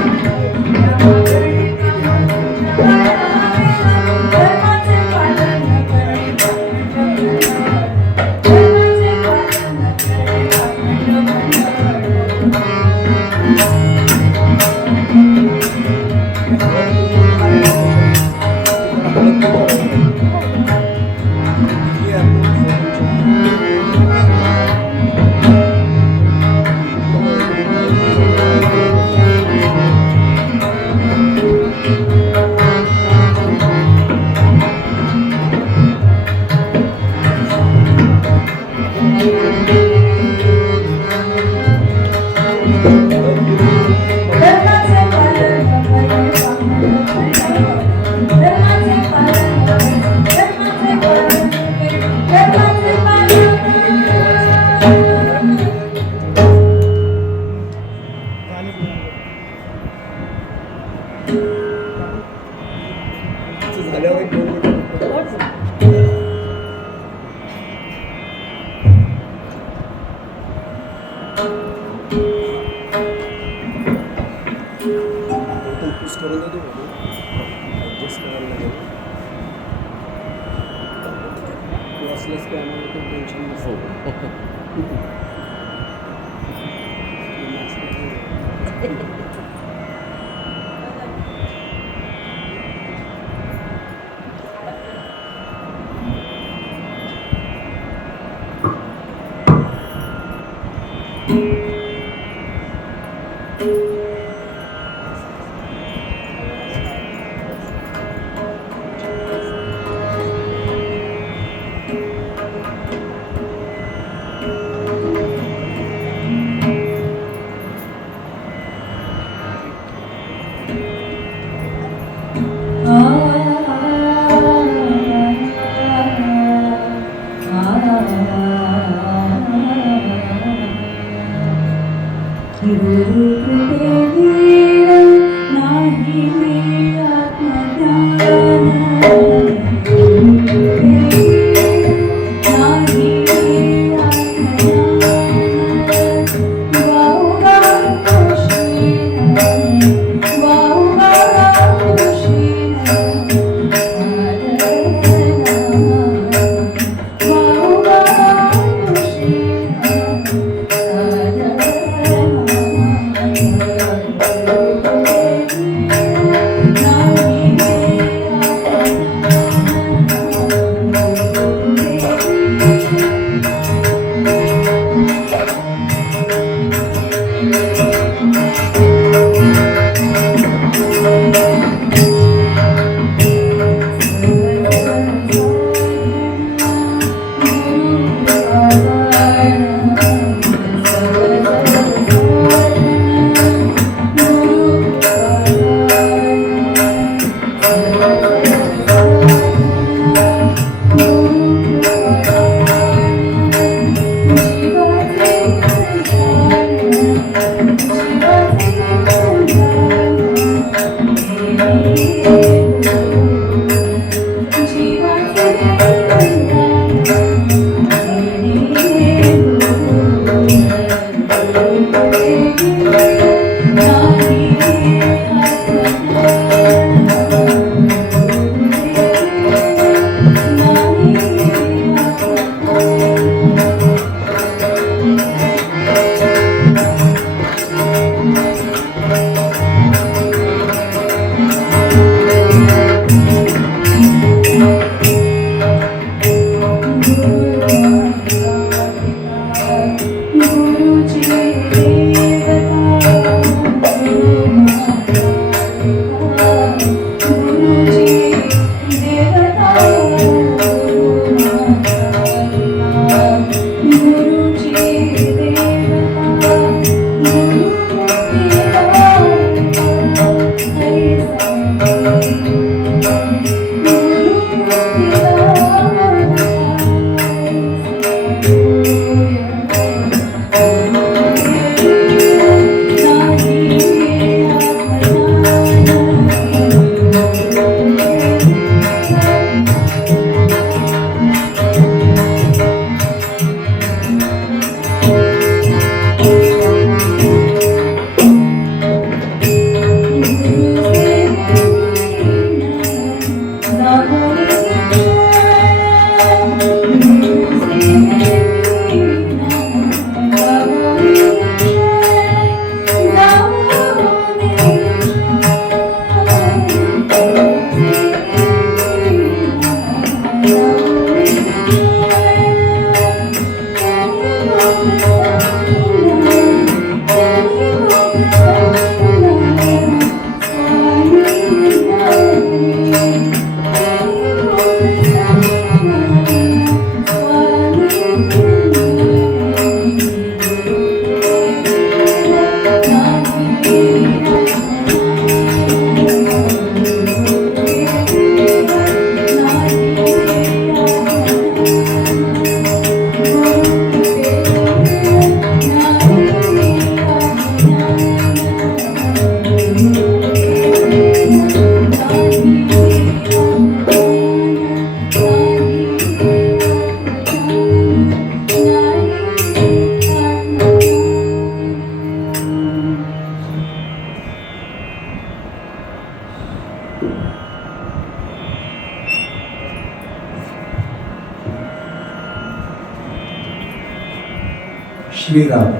श्रीराम.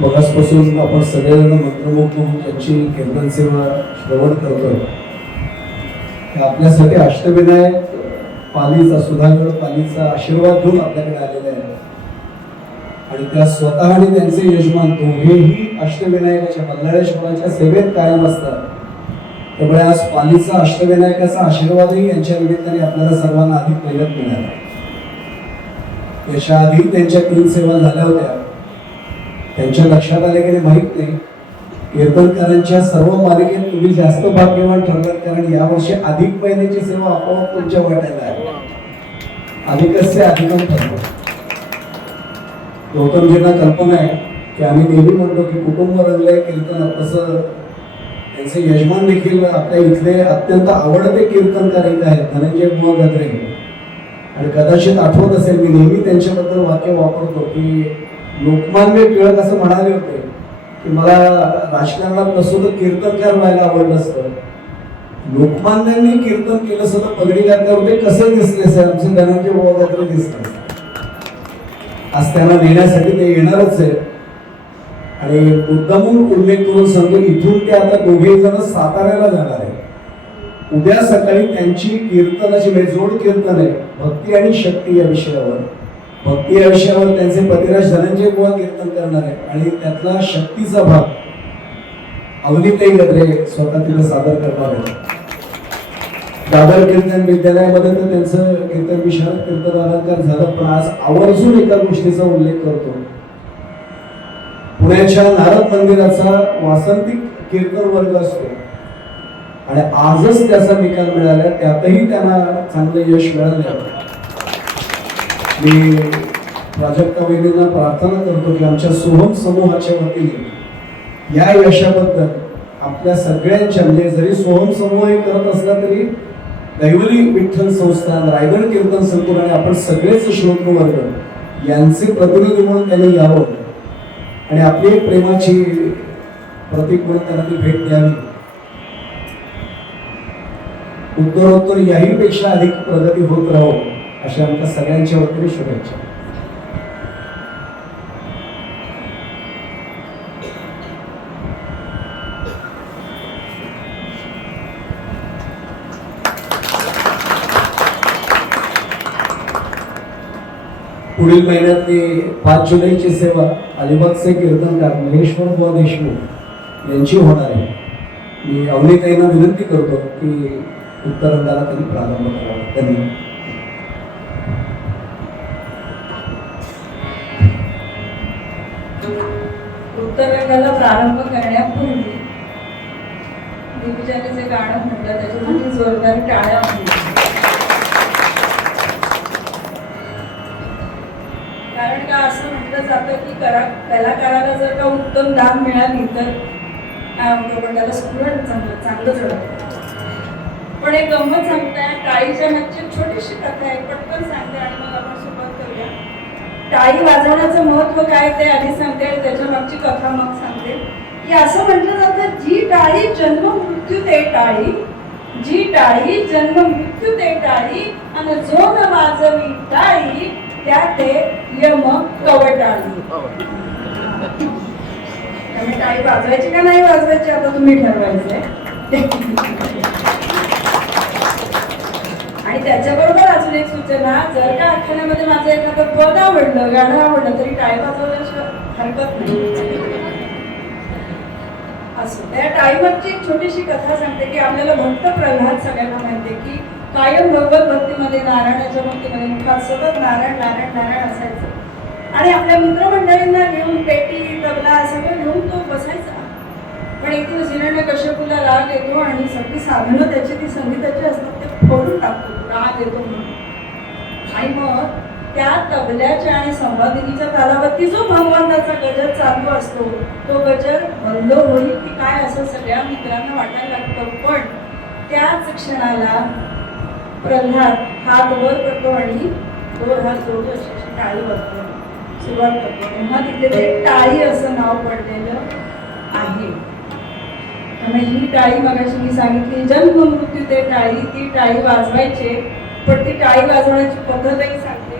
मगासपासून आपण सगळेजण मंत्रमुग्ध होऊन त्यांची कीर्तन सेवा श्रवण करतोय. आपल्यासाठी अष्टविनायक पालीचा सुधागड पालीचा आशीर्वाद घेऊन आपल्याकडे आलेले आहे आणि त्या स्वतः आणि त्यांचे यजमान दोघेही अष्टविनायकाच्या बल्लाळेश्वराच्या सेवेत कायम असतात. त्यामुळे आज पालीचा अष्टविनायकाचा आशीर्वादही यांच्या निमित्ताने आपल्याला सर्वांना अधिक पहिल्यात मिळाला. याच्या आधी त्यांच्या 3 सेवा झाल्या होत्या. त्यांच्या लक्षात आले की माहित नाही, कीर्तनकारांच्या सर्व मालिकेत तुम्ही जास्त भाग्यवान ठरलात, कारण यावर्षी अधिक महिन्याची सेवा आपोआप तुमच्या वाट्याला आहे. अधिकस्य अधिकम ठरलं. गौतमजींना कल्पना आहे की आम्ही नेहमी म्हणतो की कुटुंब रंगलंय कीर्तन, तसं त्यांचे यजमान देखील आपल्या इथले अत्यंत आवडते कीर्तनकार एक आहेत, धनंजय बुवा गद्रे. आणि कदाचित आठवत असेल, मी नेहमी त्यांच्याबद्दल वाक्य वापरतो की लोकमान्य टिळक असं म्हणाले होते की मला राजकारणात नसतो तर कीर्तनकार व्हायला आवडलं असतं. लोकमान्यांनी कीर्तन केलं असतं तर पगडी घातल्यावर ते कसे दिसले सर, आमचे धनंजय बुवा गद्रे दिसतात. आज त्यांना नेण्यासाठी ते येणारच आहे. आणि मुद्दामून उल्लेख करून सांगतो, इथून ते आता दोघे जण साताऱ्याला जाणार आहे. उद्या सकाळी त्यांची कीर्तनाची जोड कीर्तन आहे, भक्ती आणि शक्ती या विषयावर. भक्ती या विषयावर त्यांचे पतिराज धनंजय बुवा कीर्तन करणार आहे आणि त्यातला शक्तीचा भाग अवनीताई गद्रे स्वतः तिथे सादर करणार आहे. दादर कीर्तन विद्यालयामध्ये तर त्यांचं कीर्तन विशारद कीर्तन अलंकार झालं, पण आज आवर्जून एका गोष्टीचा उल्लेख करतो. पुण्याच्या नारद मंदिराचा वासंतिक कीर्तन वर्ग असतो आणि आजच त्याचा निकाल मिळाला, त्यातही त्यांना चांगले यश मिळाले. मी प्राजक्ता वहिनींना प्रार्थना करतो की आमच्या सोहम समूहाच्या वतीने या यशाबद्दल आपल्या सगळ्यांच्या, म्हणजे जरी सोहम समूह हे करत असला तरी दैवली विठ्ठल संस्थान, रायगड कीर्तन संकुल आणि आपण सगळेच श्रोतृ वर्ग यांचे प्रतिनिधी म्हणून त्यांनी यावं आणि आपली प्रेमाची प्रतीक म्हणून त्यांना ती भेट द्यावी. उत्तरोत्तर याही पेक्षा अधिक प्रगती होत राहो अशा आमच्या सगळ्यांच्या वतीने शुभेच्छा. पुढील महिन्यातली 5 जुलैची सेवा अलिबागचे कीर्तनकार महेश्वर बुवा देशमुख यांची होणार आहे. मी अवनीताईंना विनंती करतो की उत्तरांगाला त्यांनी प्रारंभ करावा. धन्यवाद. उत्तरांगाला प्रारंभ करण्यापूर्वी दिग्विजयाने जे गाणं म्हटलं त्याच्यासाठी जोरदार टाळ्या वाजल्या. कारण का असं म्हटलं जातं की कलाकाराला जर का उत्तम दान मिळाली तर काय म्हणतो पण त्याला स्फुरण चांगलं चढतं. पण एक गंमत सांगताय, टाळीच्या मागची छोटीशी कथा आहे, पटकन सांगते आणि मग आपण सुरुवात करूया. टाळी वाजवण्याचं महत्व काय ते आधी सांगते आणि त्याच्या मागची कथा मग सांगते. की असं म्हटलं जातं, जी टाळी जन्म मृत्यू ते टाळी, जी टाळी जन्म मृत्यू ते टाळी, आणि जो न वाजवी टाळी त्या ते यम कवटाळी. त्यामुळे टाळी वाजवायची का नाही वाजवायची आता तुम्ही ठरवायचंय. आणि त्याच्याबरोबर अजून एक सूचना, जर का आख्यानामध्ये माझं एखादं पद आवडलं, गाणं आवडलं तरी टाळी वाजवण्याशिवाय हरकत नाही. असं त्या टाळीमागची एक छोटीशी कथा सांगते की आपल्याला भक्त प्रल्हाद सगळ्यांना माहिती आहे की कायम भगवत भक्तीमध्ये, नारायणाच्या भक्तीमध्ये मुखात सतत नारायण नारायण नारायण असायचं. आणि आपल्या मित्रमंडळींना घेऊन पेटी तबला सगळं घेऊन तो बसायचा. पण एक दिवस हिरण्यकश्यपूला राग येतो आणि सगळी साधनं त्याची ती संगीताची असतात ते फोडून टाकतो, राग येतो म्हणून. आणि मग त्या तबल्याच्या आणि संवादिनीच्या तालावरती जो भगवंताचा गजर चालू असतो तो गजर बंद होईल की काय असं सगळ्या मित्रांना वाटायला लागतं. पण त्याच क्षणाला प्रल्हाद हात वर करतो आणि 2 हात जोडून अशी टाळी वाजतो, सुरुवात करतो. तेव्हा तिथे ते टाळी असं नाव पडलेलं आहे. त्यामुळे ही टाळी मगाशी मी सांगितली जन्म मृत्यू ते टाळी, ती टाळी वाजवायचे. पण ती टाळी वाजवण्याची पद्धतही सांगते.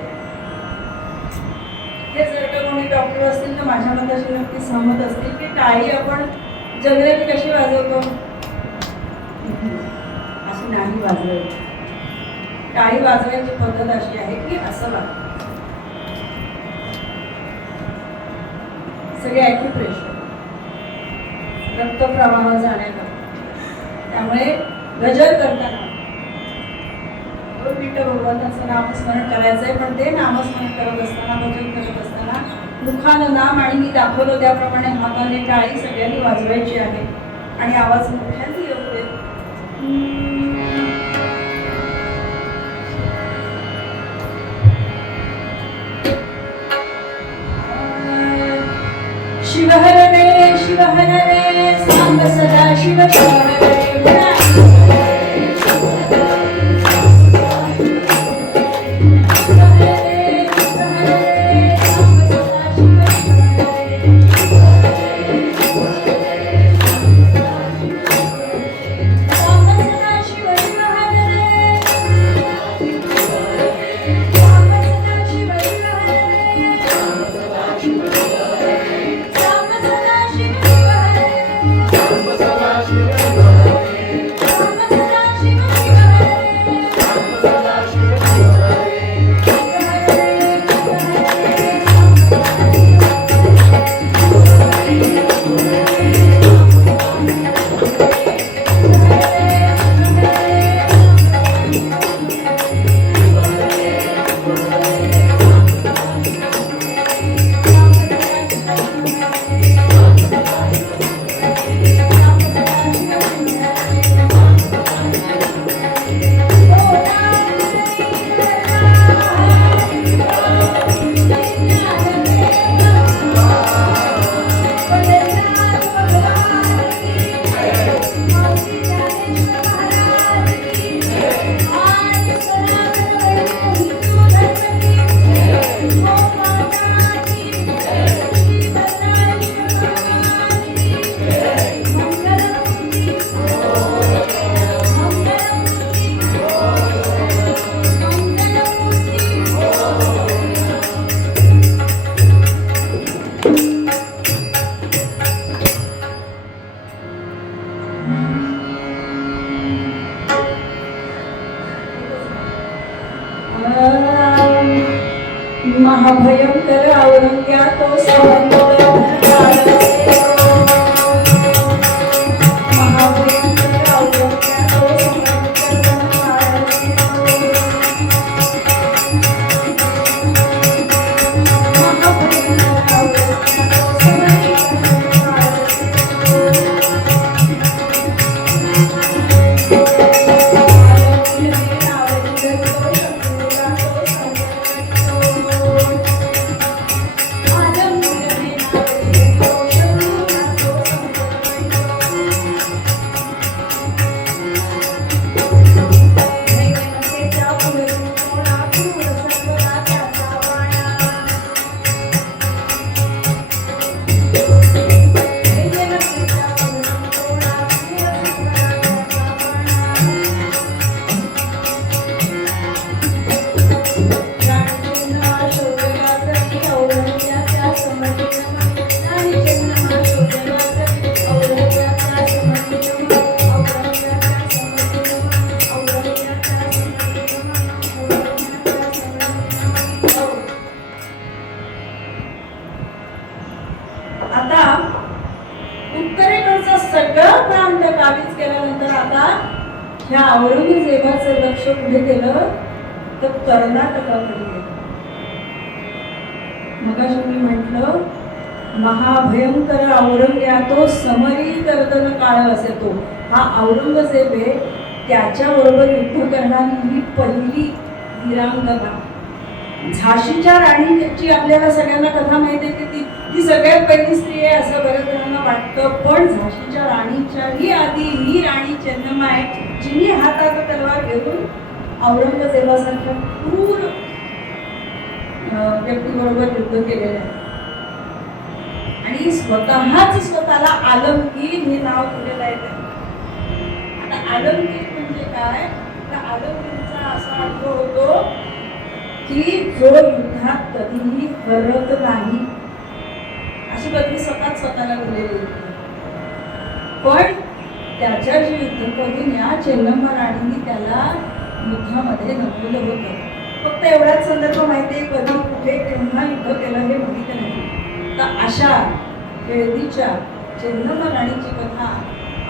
हे जर का कोणी डॉक्टर असतील तर माझ्या मताशी नक्की सहमत असतील की टाळी आपण जनरली कशी वाजवतो, अशी नाही वाजवायची. टाळी वाजवायची पद्धत अशी आहे की असं वाजवायचं. सगळे ॲक्युप्रेशर, रक्तप्रवाह जाण्याकरता. त्यामुळे गजर करताना 2 मिनिटं भगवंताचं नामस्मरण करायचंय, पण ते नामस्मरण करत असताना, भजन करत असताना मुखानं नाम आणि मी दाखवलं त्याप्रमाणे हाताने टाळी सगळ्यांनी वाजवायची आहे आणि आवाज मोठ्याने येऊ दे. शिवहरणे शिवहरणे सांब सदा शिव शिवहरणे. महाभयंकर औरंग्या तो आता उत्तरेकडचा सगळा प्रांत काबीज केल्यानंतर आता ह्या औरंगजेबाचं लक्ष कुठे गेलं तर कर्नाटकाकडे गेलं. मगाशी मी म्हटलं महाभयंकर औरंग्या तो समरी गर्दन काळ असे तो हा औरंगजेब आहे. त्याच्याबरोबर युद्ध करणारी ही पहिली वीरांगना. झाशीच्या राणीची आपल्याला सगळ्यांना कथा माहिती आहे की ती सगळ्यात पहिली स्त्री आहे असं बऱ्याच जणांना वाटतं, पण झाशीच्या राणीच्याही आधी ही राणी चेन्नम्मा आहे जिने हातात तलवार घेऊन औरंगजेबासारख्या क्रूर व्यक्तीबरोबर युद्ध केलेलं आहे आणि स्वतःला आलमगीर हे नाव दिलेलं आहे. आता आलमगीर म्हणजे काय तर आलमगीरचा असा अर्थ होतो की जो युद्धात कधीही हरत नाही अशी बदली स्वतःला दिलेली. पण त्याच्याशी युद्ध करून या चेन्नम्मा राणींनी त्याला युद्धामध्ये नमवलं होतं. फक्त एवढाच संदर्भ माहिती आहे, कधी कुठे केव्हा युद्ध केलं हे माहिती नाही. तर अशा केळदीच्या चंद्रमराणीची कथा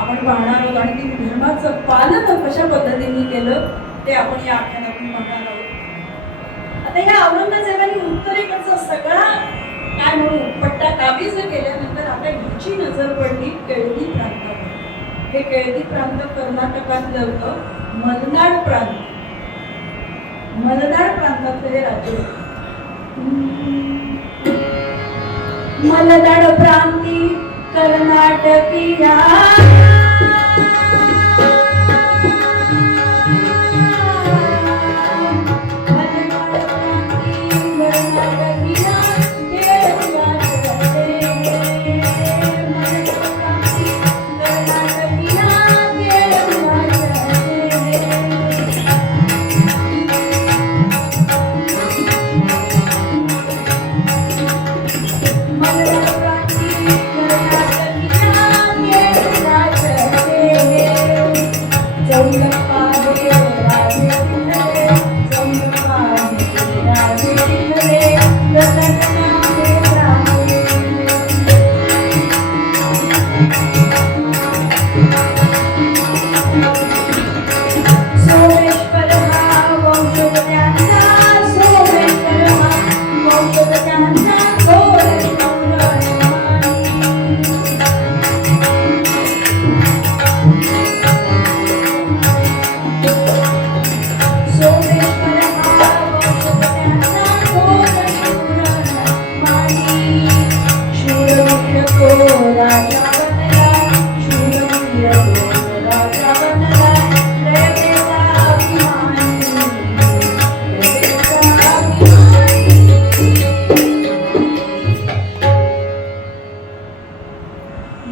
आपण पाहणार आहोत आणि ती धर्माचं पालन कशा पद्धतीने केलं ते आपण या आख्यानातून पाहणार आहोत. आता या औरंगजेबाने उत्तरेकडचा सगळा काय म्हणू पट्टा काबीज केल्यानंतर आता ह्याची नजर पडली केळदी प्रांतावर. हे केळदी प्रांत कर्नाटकातलं होतं. मलनाड प्रांत, मलनाड प्रांतातलं हे राज्य होतं. मलनाड प्रांती कर्नाटकीया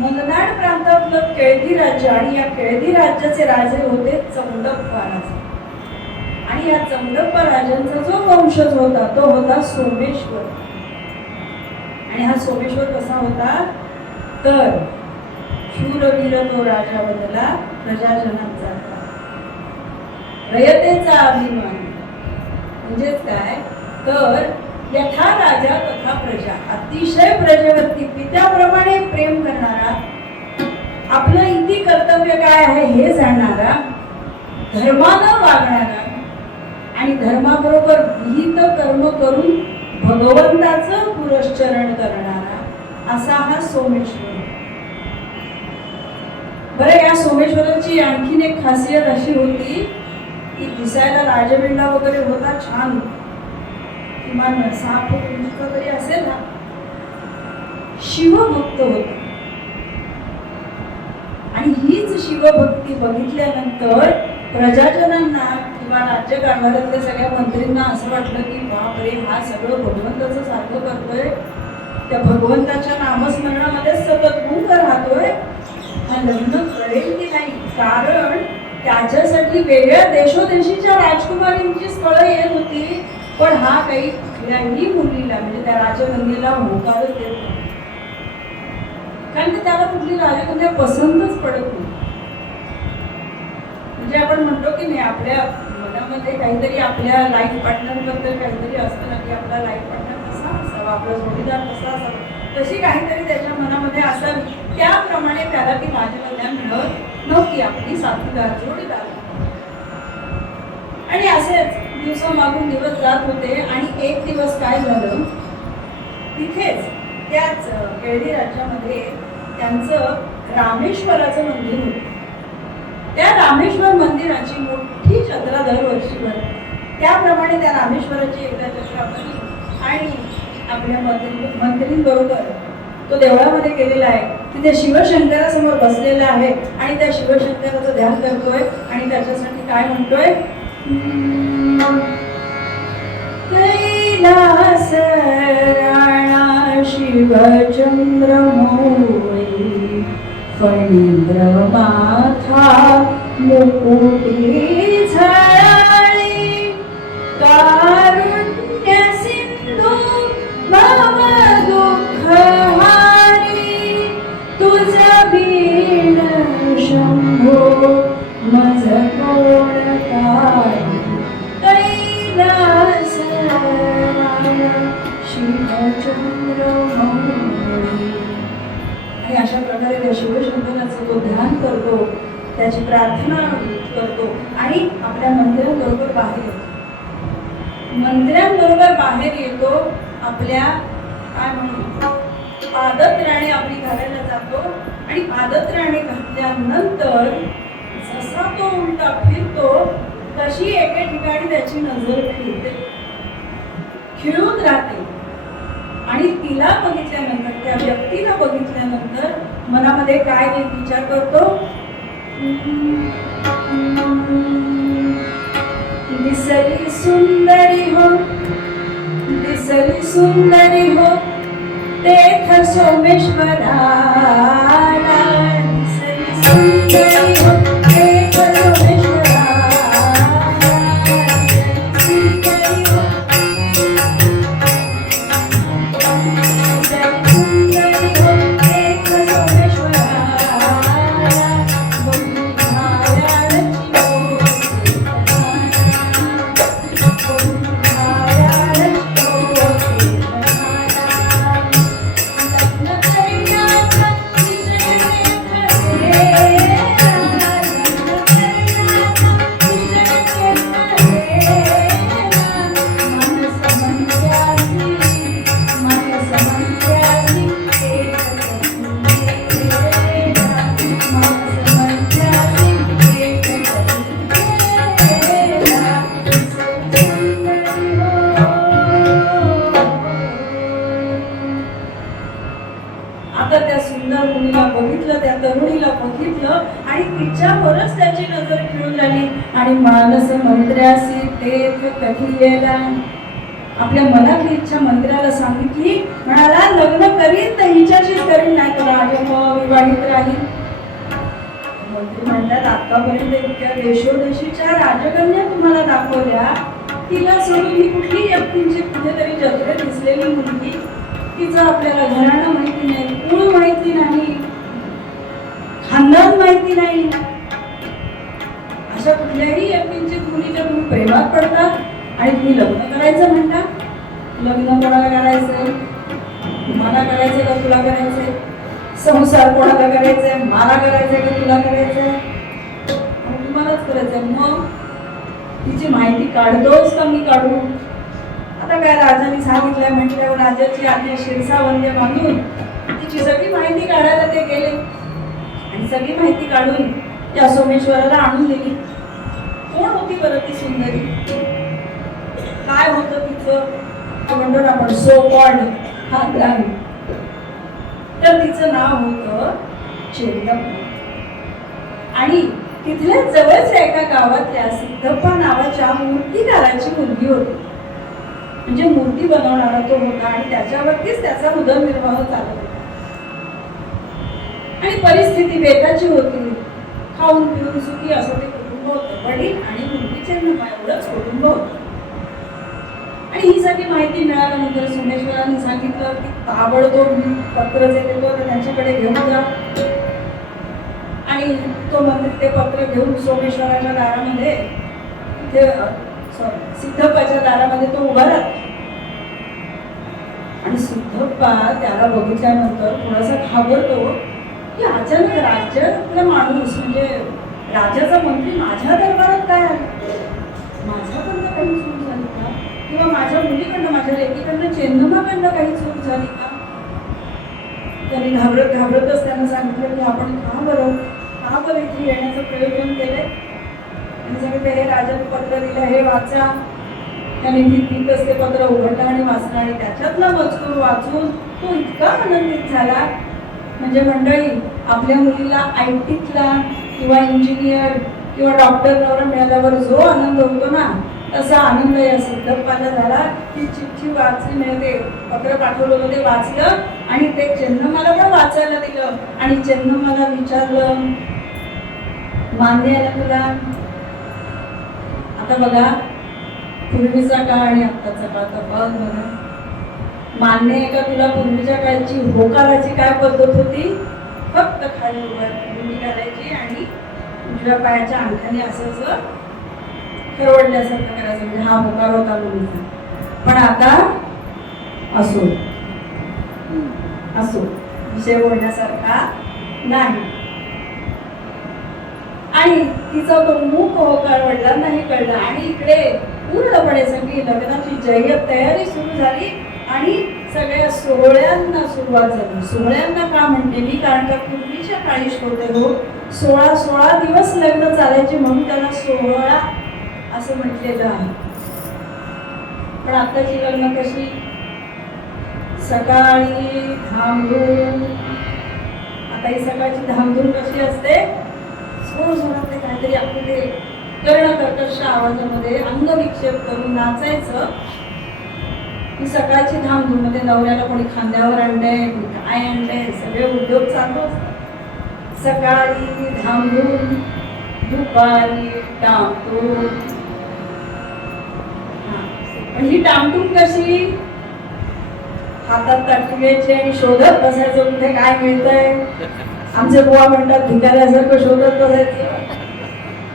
मलनाड प्रांतातलं केळदी राज्य आणि या केळदी राज्याचे राजे होते चौंडप्पा राजे. आणि या चौंडप्पा राजांचा जो वंशज होता तो होता सोमेश्वर. आणि हा सोमेश्वर कसा होता तर शूरवीर तो राजा बनला प्रजाजनांचा रयतेचा अभिमान. म्हणजेच काय तर यथा राजा तथा प्रजा, अतिशय प्रजेवरती पित्याप्रमाणे प्रेम करणारा, आपलं इति कर्तव्य काय आहे हे जाणणारा, धर्मानं वागणारा आणि धर्माबरोबर विहित कर्म करून भगवंताचं पुरस्चरण करणारा असा हा सोमेश्वर. बरं, या सोमेश्वराची आणखीन एक खासियत अशी होती की दिसायला राजबिंडा वगैरे होता छान, किमान 6 फूट उंचीचा तरी असेल ना. शिवभक्त होता आणि हीच शिवभक्ती बघितल्यानंतर प्रजाजनांना किंवा राज्यकारभारातल्या सगळ्या मंत्रींना असं वाटलं की बापरे, हा सगळं भगवंताचं सारखं करतोय, त्या भगवंताच्या नामस्मरणामध्ये सतत गुंग राहतोय, हा लग्न कळेल की नाही. कारण त्याच्यासाठी वेगळ्या देशोदेशीच्या राजकुमारींची स्थळं येत होती, पण हा काही कुठल्याही मुलीला म्हणजे त्या राजकन्येला होकारच देत नाही. कारण त्याला कुठली राजकन्या पसंतच पडत नाही. म्हणजे आपण म्हणतो की नाही आपल्या मनामध्ये काहीतरी आपल्या लाईफ पार्टनर बद्दल काहीतरी असतं ना, की आपला लाईफ पार्टनर कसा असावा, आपला जोडीदार कसा असावा, तशी काहीतरी त्याच्या मनामध्ये असावी. त्याप्रमाणे त्याला ती राजकन्या मिळत नव्हती, आपली साथीदार जोडीदार. आणि असेच दिवसामागून दिवस जात होते आणि एक दिवस काय झालं, तिथेच त्याच केळदी राज्यामध्ये त्यांचं रामेश्वराचं मंदिर होतं. त्या रामेश्वर मंदिराची मोठी जत्रा दरवर्षी भरते. त्याप्रमाणे त्या रामेश्वराची एकदा जत्रा भरली आणि आपल्या मंत्रींबरोबर तो देवळामध्ये गेलेला आहे. तिथे शिवशंकरासमोर बसलेला आहे आणि त्या शिवशंकराचं ध्यान करतोय आणि त्याच्यासाठी काय म्हणतोय, कैलास राणा शिवचंद्र मौळी फणींद्र माथा मुकुटी झळाळी कारुण्य सिंधू भव दुःख हारी तुझ बीण शंभो मज कोण काही कैलास राणा शिवचंद्र मौळी. आणि अशा प्रकारे त्या शिवशंकराचं तो ध्यान करतो, त्याची प्रार्थना करतो आणि आपल्या मंदिराबरोबर बाहेर येतो. मंदिरांबरोबर बाहेर येतो, आपल्या काय म्हणू पादत्राणे आपली घालायला जातो आणि पादत्राणे घातल्यानंतर जसा तो उलटा फिरतो तशी एके ठिकाणी त्याची नजर फिरते, खिळून राहते आणि तिला बघितल्यानंतर, त्या व्यक्तीला बघितल्यानंतर मनामध्ये काय विचार करतो, दिसली सुंदरी हो, दिसली सुंदरी हो तेथ सोमेश्वराला, दिसली सुंदरी हो तेथ सोमेश्वराला, दिसली सुंदरी हो, दिसली सुंदरी हो तेथ सोमेश्वराला, आता त्या सुंदर मुलीला बघितलं, त्या तरुणीला बघितलं आणि तिच्यावरच त्याची नजर खिळून राहिली आणि मानस मंत्र्यासी तेथ कधी येला, आपल्या मनातली इच्छा मंत्र्याला सांगितली, म्हणाला लग्न करीन तर हिच्याशीच करीन, नाही तर विवाहित राहील. मंत्री म्हणतात, आतापर्यंत इतक्या देशोदेशीच्या राजकन्या तुम्हाला दाखवल्या, तिला सोडून ही कुठली व्यक्तींची कुठेतरी जत्रेत दिसलेली मुलगी, तिचं आपल्याला घराणं माहिती नाही, कुळ माहिती नाही, खानदान माहिती नाही, अशा कुठल्याही व्यक्तींची मुलीच्या तुम्ही प्रेमात पडतात आणि तुम्ही लग्न करायचं म्हणता. लग्न कोणाला करायचंय? मला करायचंय का तुला करायचंय? संसार कोणाला करायचंय? मला करायचंय का तुला करायचंय? तुम्हालाच करायचंय. मग तिची माहिती काढतोस का मी काढू? आता काय राजाने सांगितलंय म्हटल्यावर राजाची आज्ञा शिरसावंद्य मागून तिची सगळी माहिती काढायला ते गेले आणि सगळी माहिती काढून त्या सोमेश्वराला आणून दिली. कोण होती बरं ती सुंदरी? काय होतं तिचं? म्हणतो ना आपण सो कॉल्ड खानदान. तर तिचं नाव होतं चेन्नप्पा आणि तिथल्या जवळच्या एका गावातल्या सिद्धप्पा नावाच्या मूर्तिकाराची मुलगी होती. म्हणजे मूर्ती बनवणारा तो होता आणि त्याच्यावरतीच त्याचा उदरनिर्वाह चालत होता. आणि परिस्थिती बेताची होती. खाऊन पिऊन सुखी असं ते कुटुंब होतं. वडील आणि मुलगीचे एवढंच कुटुंब होतं. आणि ही सगळी माहिती मिळाल्यानंतर सोमेश्वरांनी सांगितलं की ताबडतोब मी पत्र जे देतो ते त्यांच्याकडे घेऊन जा. आणि तो मंत्री ते पत्र घेऊन सोमेश्वराच्या दारामध्ये सिद्धप्पाच्या दारामध्ये तो उभा राहतो. आणि सिद्धप्पा त्याला बघितल्यानंतर थोडासा घाबरतो की अचानक राज्यातला माणूस म्हणजे राजाचा मंत्री माझ्या दरबारात काय आला? माझ्याकडनं काही चूक झाली का? किंवा माझ्या मुलीकडनं, माझ्या लेकीकडनं, चेन्नम्माकडनं काही चूक झाली का? त्यांनी घाबरतच त्यांना सांगितलं की आपण का बरं इथे येण्याचं प्रयोजन केलंय? त्यांनी सांगितलं हे राजाने पत्र दिलं, हे वाचा. त्याने भीतीतच ते पत्र उघडलं आणि वाचलं आणि त्याच्यातला मजकूर वाचून तो इतका आनंदित झाला. म्हणजे मंडळी, आपल्या मुलीला IT-तला किंवा इंजिनियर किंवा डॉक्टर नवरा मिळाल्यावर जो आनंद होतो ना, तसा आनंद या सिद्धप्पाला झाला. ती चिठ्ठी वाचली, म्हणजे ते पत्र पाठवलं होतं ते वाचलं आणि ते चेन्नम्माला पण वाचायला दिलं आणि चेन्नम्माला विचारलं, मान्य आहे ना तुला? आता बघा, पूर्वीचा काळ आणि आत्ताचा काळ तफावत बघा. मान्य आहे का तुला? पूर्वीच्या काळची होकाराची काय पद्धत होती? फक्त खाली उभी करायची आणि उजव्या पायाच्या अंगठ्याने असं खरवडल्यासारखं करायचं, म्हणजे हा होकार होता मुलीचा. पण आता असो विषय बोलण्यासारखा नाही. आणि तिचा तो मूक होकार वडिलांनाही कळला आणि इकडे पूर्णपणे सगळी लग्नाची जय्यत तयारी सुरू झाली आणि सगळ्या सोहळ्यांना सुरुवात झाली. सोहळ्यांना का म्हणते मी, कारण का पूर्वीच्या काळी होते लोक 16 दिवस लग्न चालायचे म्हणून त्याला सोहळा असं म्हटलेलं आहे. पण आताची लग्न कशी, सकाळी धामधूम. आता ही सकाळची धामधूम कशी असते, जोरात काहीतरी आपलं ते कर्ण कर्कश आवाजामध्ये अंगविक्षेप करून नाचायचं. ही सकाळची धामधूम मध्ये नवऱ्याला कोणी खांद्यावर आणलंय, काय आणलंय, सगळे उद्योग चालू असतात. सकाळी धामधूम, दुपारी टामटूम. पण ही टामटूम कशी, हातात ताटली घ्यायची आणि शोधत बसायचं कुठे काय मिळतंय. आमचे बुवा म्हणतात भिकाऱ्यासारखं शोधत बसायचं,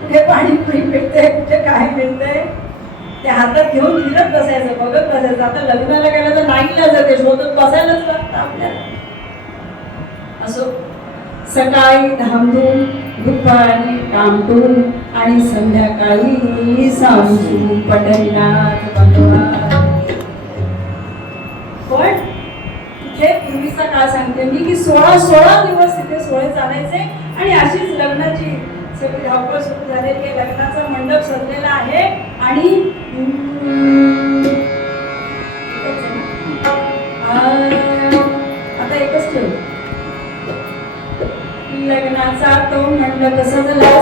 कुठे पाणीपुरी मिळतंय, कुठे काय मिळतंय, ते हातात घेऊन फिरत बसायचं, बघत बसायचं. आता लग्नाला गेलं तर नाईला जाते, शोधत बसायलाच लागतं आपल्याला. असो, सकाळी धामधूम, दुपारी टामटूम आणि संध्याकाळी सामसूम पटईनाथ बंधवा. पण इथे पूर्वीचा काळ सांगते मी की 16 दिवस तिथे सोहळे चालायचे आणि अशीच लग्नाची सगळी धावपळ सुरू झालेली आहे. लग्नाचा मंडप सजलेला आहे आणि आता एकच ठेव. लग्नाचा तो मंडप सजला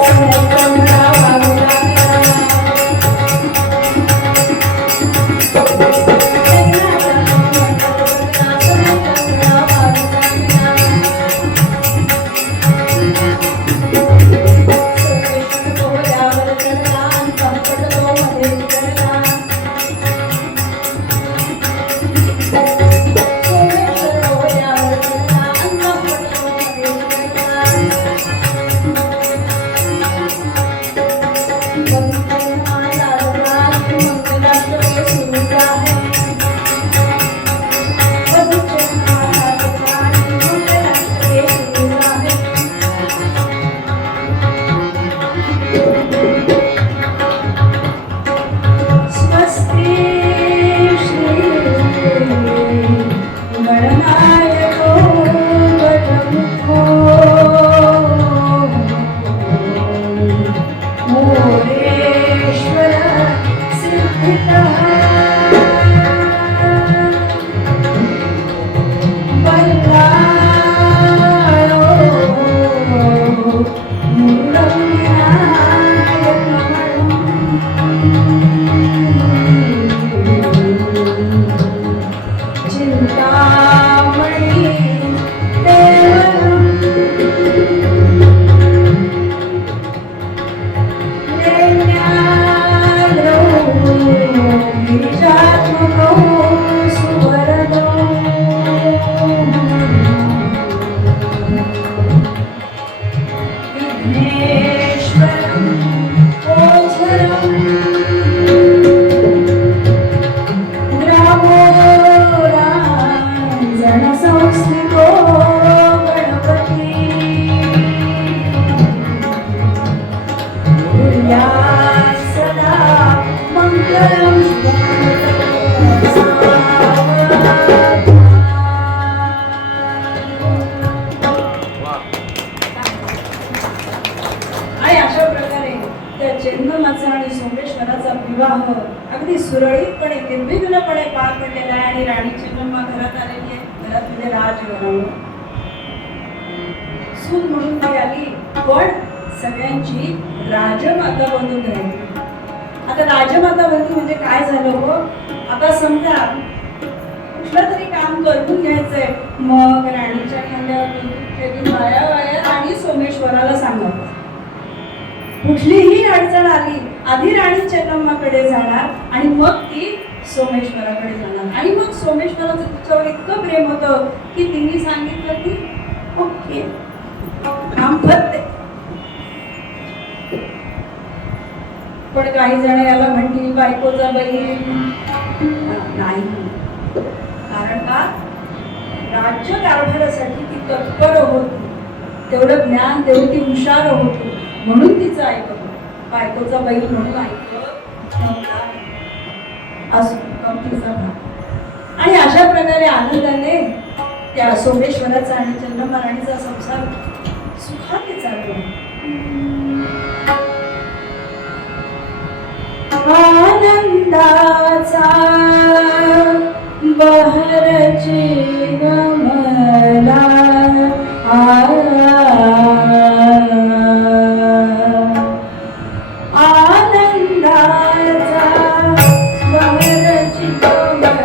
अगदी सुरळीतपणे निर्विघ्नपणे पार पडलेला आहे आणि राणी चेन्नम्मा घरात आलेली आहे. घरात म्हणजे राजघराणं, सून म्हणून ती आली, पण सगळ्यांची राजमाता बनून राहिली. आता राजमाता बनली म्हणजे काय झालं हो, आता समजा कुठलं तरी काम करून घ्यायचंय, मग राणीच्या खांद्यावर वाया राणी सोमेश्वराला सांगावं. कुठलीही अडचण आली आधी राणी चेन्नम्माकडे जाणार आणि मग ती सोमेश्वराकडे जाणार. आणि मग सोमेश्वराचं तिच्यावर इतकं प्रेम होतं की तिने सांगितलं की ओके काम करते. पण काही जण याला म्हणतील बायकोचा बहीण नाही, कारण का राज्य कारभारासाठी ती तत्पर होती, तेवढं ज्ञान, तेवढी ती हुशार होती, म्हणून तिचं ऐकत होतं. बायकोचा बैल म्हणून ऐकत नव्हता. असो गमतीचा भाग. आणि अशा प्रकारे आनंदाने त्या सोमेश्वराचा आणि चंद्रमाराणीचा संसार सुखाने चालू आहे. आनंदाचा बहरची गमला आनंदाचा बहरची गमला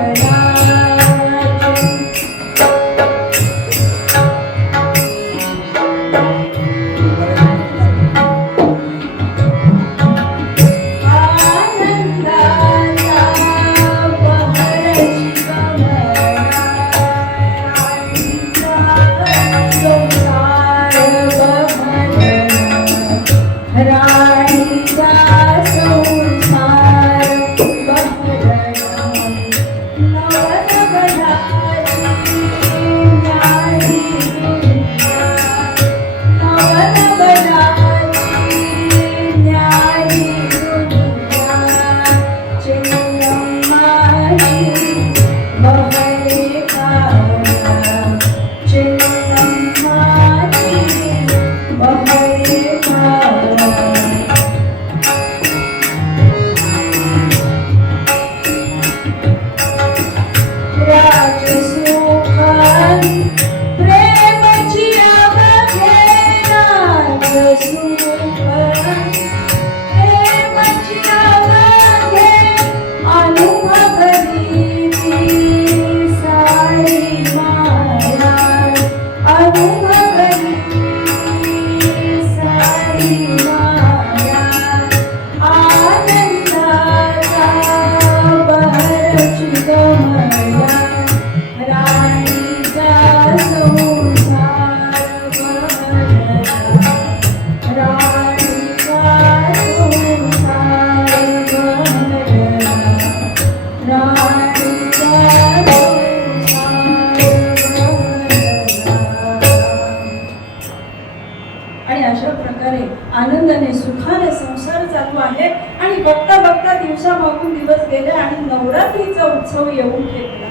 आनंदाने सुखाने संसार चालू आहे. आणि बघता बघता दिवसामागून दिवस गेले आणि नवरात्रीचा उत्सव येऊन ठेपला.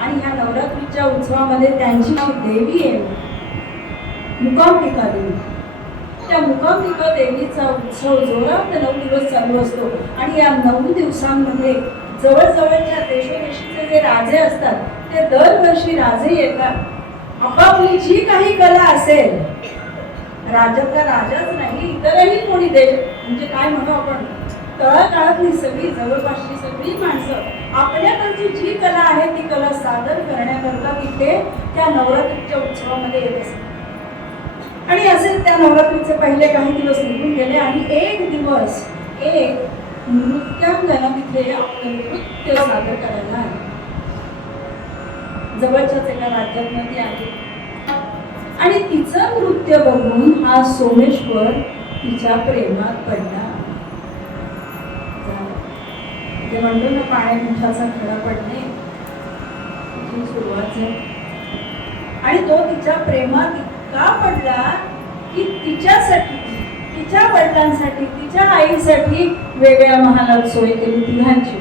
आणि ह्या नवरात्रीच्या उत्सवामध्ये त्यांची जी देवी आहे मुकांबिका देवी, त्या मुकांबिका देवीचा उत्सव जोरात 9 दिवस चालू असतो. आणि या 9 दिवसांमध्ये जवळजवळच्या देशोदेशीचे जे राजे असतात ते दरवर्षी राजे येतात. आपापली जी काही कला असेल, राज्यातला राजाच नाही, इतरही कोणी देश म्हणजे काय म्हणू आपण, तळागाळातली सगळी जवळपासची सगळी माणसं आपल्याकडची जी कला आहे ती कला सादर करण्याकरता तिथे त्या नवरात्रीच्या उत्सवामध्ये येत असतात. आणि असे त्या नवरात्रीचे पहिले काही दिवस निघून गेले आणि एक दिवस एक नृत्यांगना तिथे आपलं नृत्य सादर करायला आली. जवळच्याच एका राज्यातनं ती आली आणि तिचं नृत्य बघून हा सोमेश्वर तिच्या प्रेमात पडला. ते म्हणतो ना, पाण्यात मिठाचा खडा पडणे, तिची सुरुवात झाली. आणि तो तिच्या प्रेमात इतका पडला की तिच्यासाठी, तिच्या वडिलांसाठी, तिच्या आईसाठी वेगळ्या महालात सोय केली तिघांची.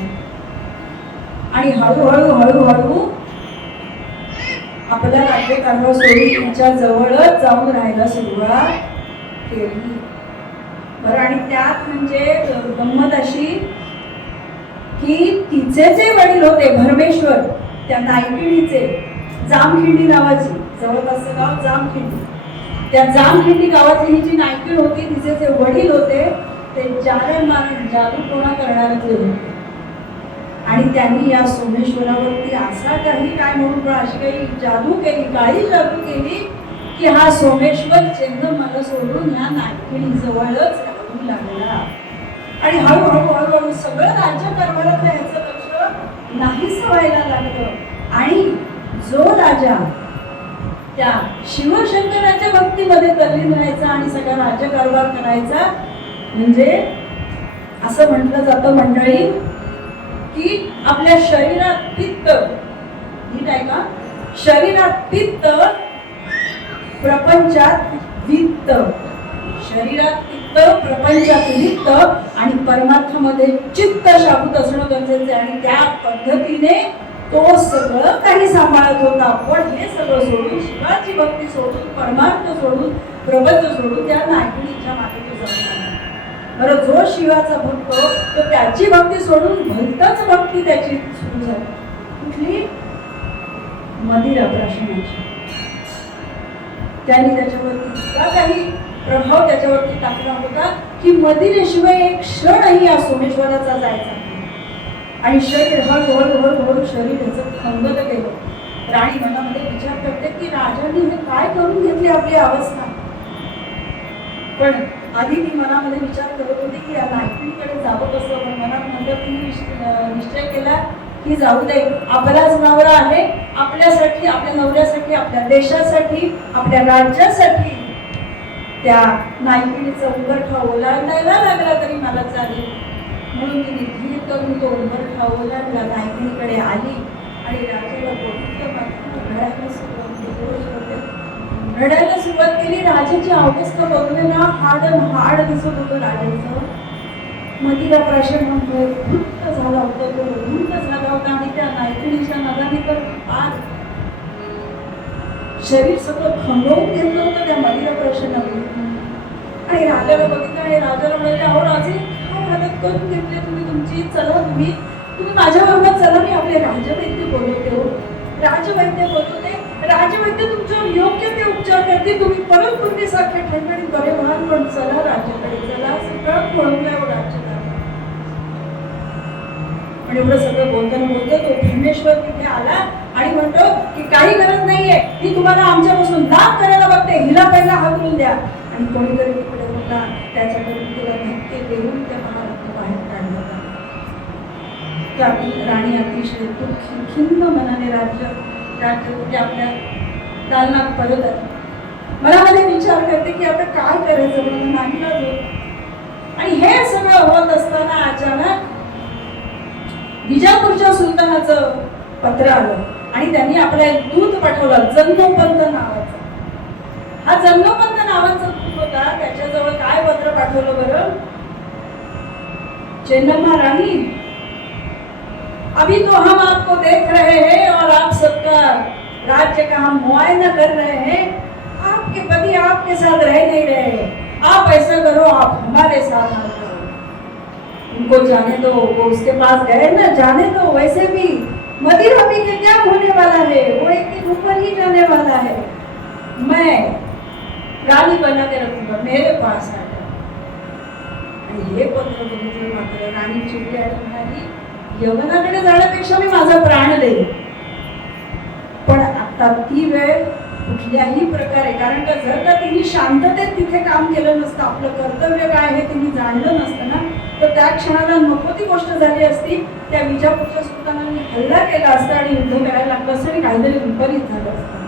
आणि हळूहळू हळूहळू आपला राज्यकारभार सोडून तिच्या जवळच जाऊन राहायला सुरुवात केली. बरं, आणि त्यात म्हणजे गंमत अशी की तिचे जे वडील होते भरमेश्वर, त्या नायकिणीचे, जामखिंडी नावाची, जवळपासचं गाव जामखिंडी, त्या जामखिंडी गावातली ही जी नायकिण होती, तिचे जे वडील होते ते जारण मारण जादूटोणा करणारे होते. आणि त्यांनी या सोमेश्वरावरती असा काही काय म्हणून अशी काही जादू केली, काळी जादू केली की हा सोमेश्वर चंद्रमाला सोडून ह्या नायकिणीजवळच राहू लागला. आणि हळूहळू हळूहळू सगळं राज्यकारभारातलं ह्याचं लक्ष नाहीसं व्हायला लागलं. आणि जो राजा त्या शिवशंकराच्या भक्तीमध्ये तल्लीन राहायचा आणि सगळा राज्यकारभार करायचा, म्हणजे असं म्हटलं जातं मंडळी की आपल्या शरीरात पित्त, नीट आहे का, शरीरात पित्त प्रपंचात वित्त, शरीरात पित्त, प्रपंचात वित्त आणि परमार्थामध्ये चित्त शाबूत असणं गरजेचं आहे. आणि त्या पद्धतीने तो सगळं काही सांभाळत होता. पण हे सगळं सोडून, शिवाची भक्ती सोडून, परमार्थ सोडून, प्रबंध सोडून त्या नायकिणीच्या मागे तो जाणार. बरं, जो शिवाचा भक्त तो त्याची भक्ती सोडून भलतच भक्ती त्याची सुरू झाली. कुठली? मदिरा प्राशनाची. त्यांनी त्याच्यावरती इतका काही प्रभाव त्याच्यावरती टाकला होता की मदिरेशिवाय एक क्षणही या सोमेश्वराचा जायचा नाही. आणि शरीर हळूहळू शरीर ह्याचं खंगत गेलं. राणी मनामध्ये विचार करते की राजांनी हे काय करून घेतली आपली अवस्था. पण आधी ती मनामध्ये विचार करत होती की या नायकिणीकडे जावं कसं. पण मनात नंतर तिने निश्चय केला की जाऊ दे, आपलाच नवरा आहे, आपल्यासाठी, आपल्या नवऱ्यासाठी, आपल्या देशासाठी, आपल्या राज्यासाठी त्या नायकिणीचा उंबरठा ओलांडायला लागला तरी मला चालेल. म्हणून तिने धीर करून तो उंबरठा ओलांडला, नायकिणीकडे आली आणि राजाला बघितलं. मात्र रडायला सुरुवात केली. राजाची अवस्था बघून ना हाड दिसत होतं राजाचं. मदिरा प्राशन म्हणजे वृत्त झाला होता, तो वृत्त झाला होता. आणि त्या नायकिणीच्या नगाने तर फार शरीर सगळं खंडवून घेतलं होतं त्या मदिरा प्राशनाने. आणि राजाला बघितलं आणि राजाला म्हणाले, अहो राजे, काय हालत करून घेतली तुम्ही तुमची. चला तुम्ही माझ्याबरोबर चला, मी आपले राजवैद्य बोलवते. हो, राजवैद्य बोलवते. राजवैद्य तुमच्यावर योग्य ते उपचार करते. तुम्ही परत पूर्वीसारखे ठणठणीत बरे व्हाल. पण चला राज्याकडे चला, सगळं पळून जाऊ राज्यात. आणि एवढं सगळं बोलतो तो भीमेश्वर तिथे आला आणि म्हणतो की काही गरज नाहीये, मी तुम्हाला आमच्यापासून लाभ करायला बघते, हिला पहिला हाकलून द्या. आणि कोणीतरी तिकडे होता, त्याच्याकडून तिला धक्के देऊन त्या महाराष्ट्र बाहेर काढला. राणी अतिशय खिन्न मनाने राज्य आपल्या दालनात परत आली. मनामध्ये विचार करते की आता काय करायचं, म्हणून नाहीला जो. आणि हे सगळं होत असताना अचानक विजापूरच्या सुलतानाचं पत्र आलं आणि त्यांनी आपल्या दूत पाठवला, जन्मोपंत नावाचा. हा जन्मोपंत नावाचा दूत होता. त्याच्याजवळ काय पत्र पाठवलं बरं? चेन्नम्मा रानी, अभी तो हम आपको देख रहे हैं और आप सबका राज्य का हम मुआयना कर रहे हैं. आपके पति आपके साथ रह नहीं रहे. आप ऐसा करो, आप हमारे साथ आओ. उनको जाने दो, वो उसके पास गए ना, जाने दो. वैसे भी मदिरा पी के क्या होने वाला है, वो एक दिन ऊपर ही जाने वाला है. मैं रानी बना के रखूंगा, मेरे पास आ जाओ. आणि हे पत्र बघितलं मात्र राणी चिडली आणि म्हणाली, यवनाकडे जाण्यापेक्षा मी माझा प्राण देईन. पण आता ती वेळ कुठल्याही प्रकारे, कारण का जर का तिने शांततेत तिथे काम केलं नसतं, आपलं कर्तव्य काय हे तिने जाणलं नसतं ना, तर त्या क्षणाला नको ती गोष्ट झाली असती. त्या विजापूरच्या सुलतानांनी हल्ला केला असता आणि युद्ध करायला लागलं असतं आणि काहीतरी विपरीत झालं असतं.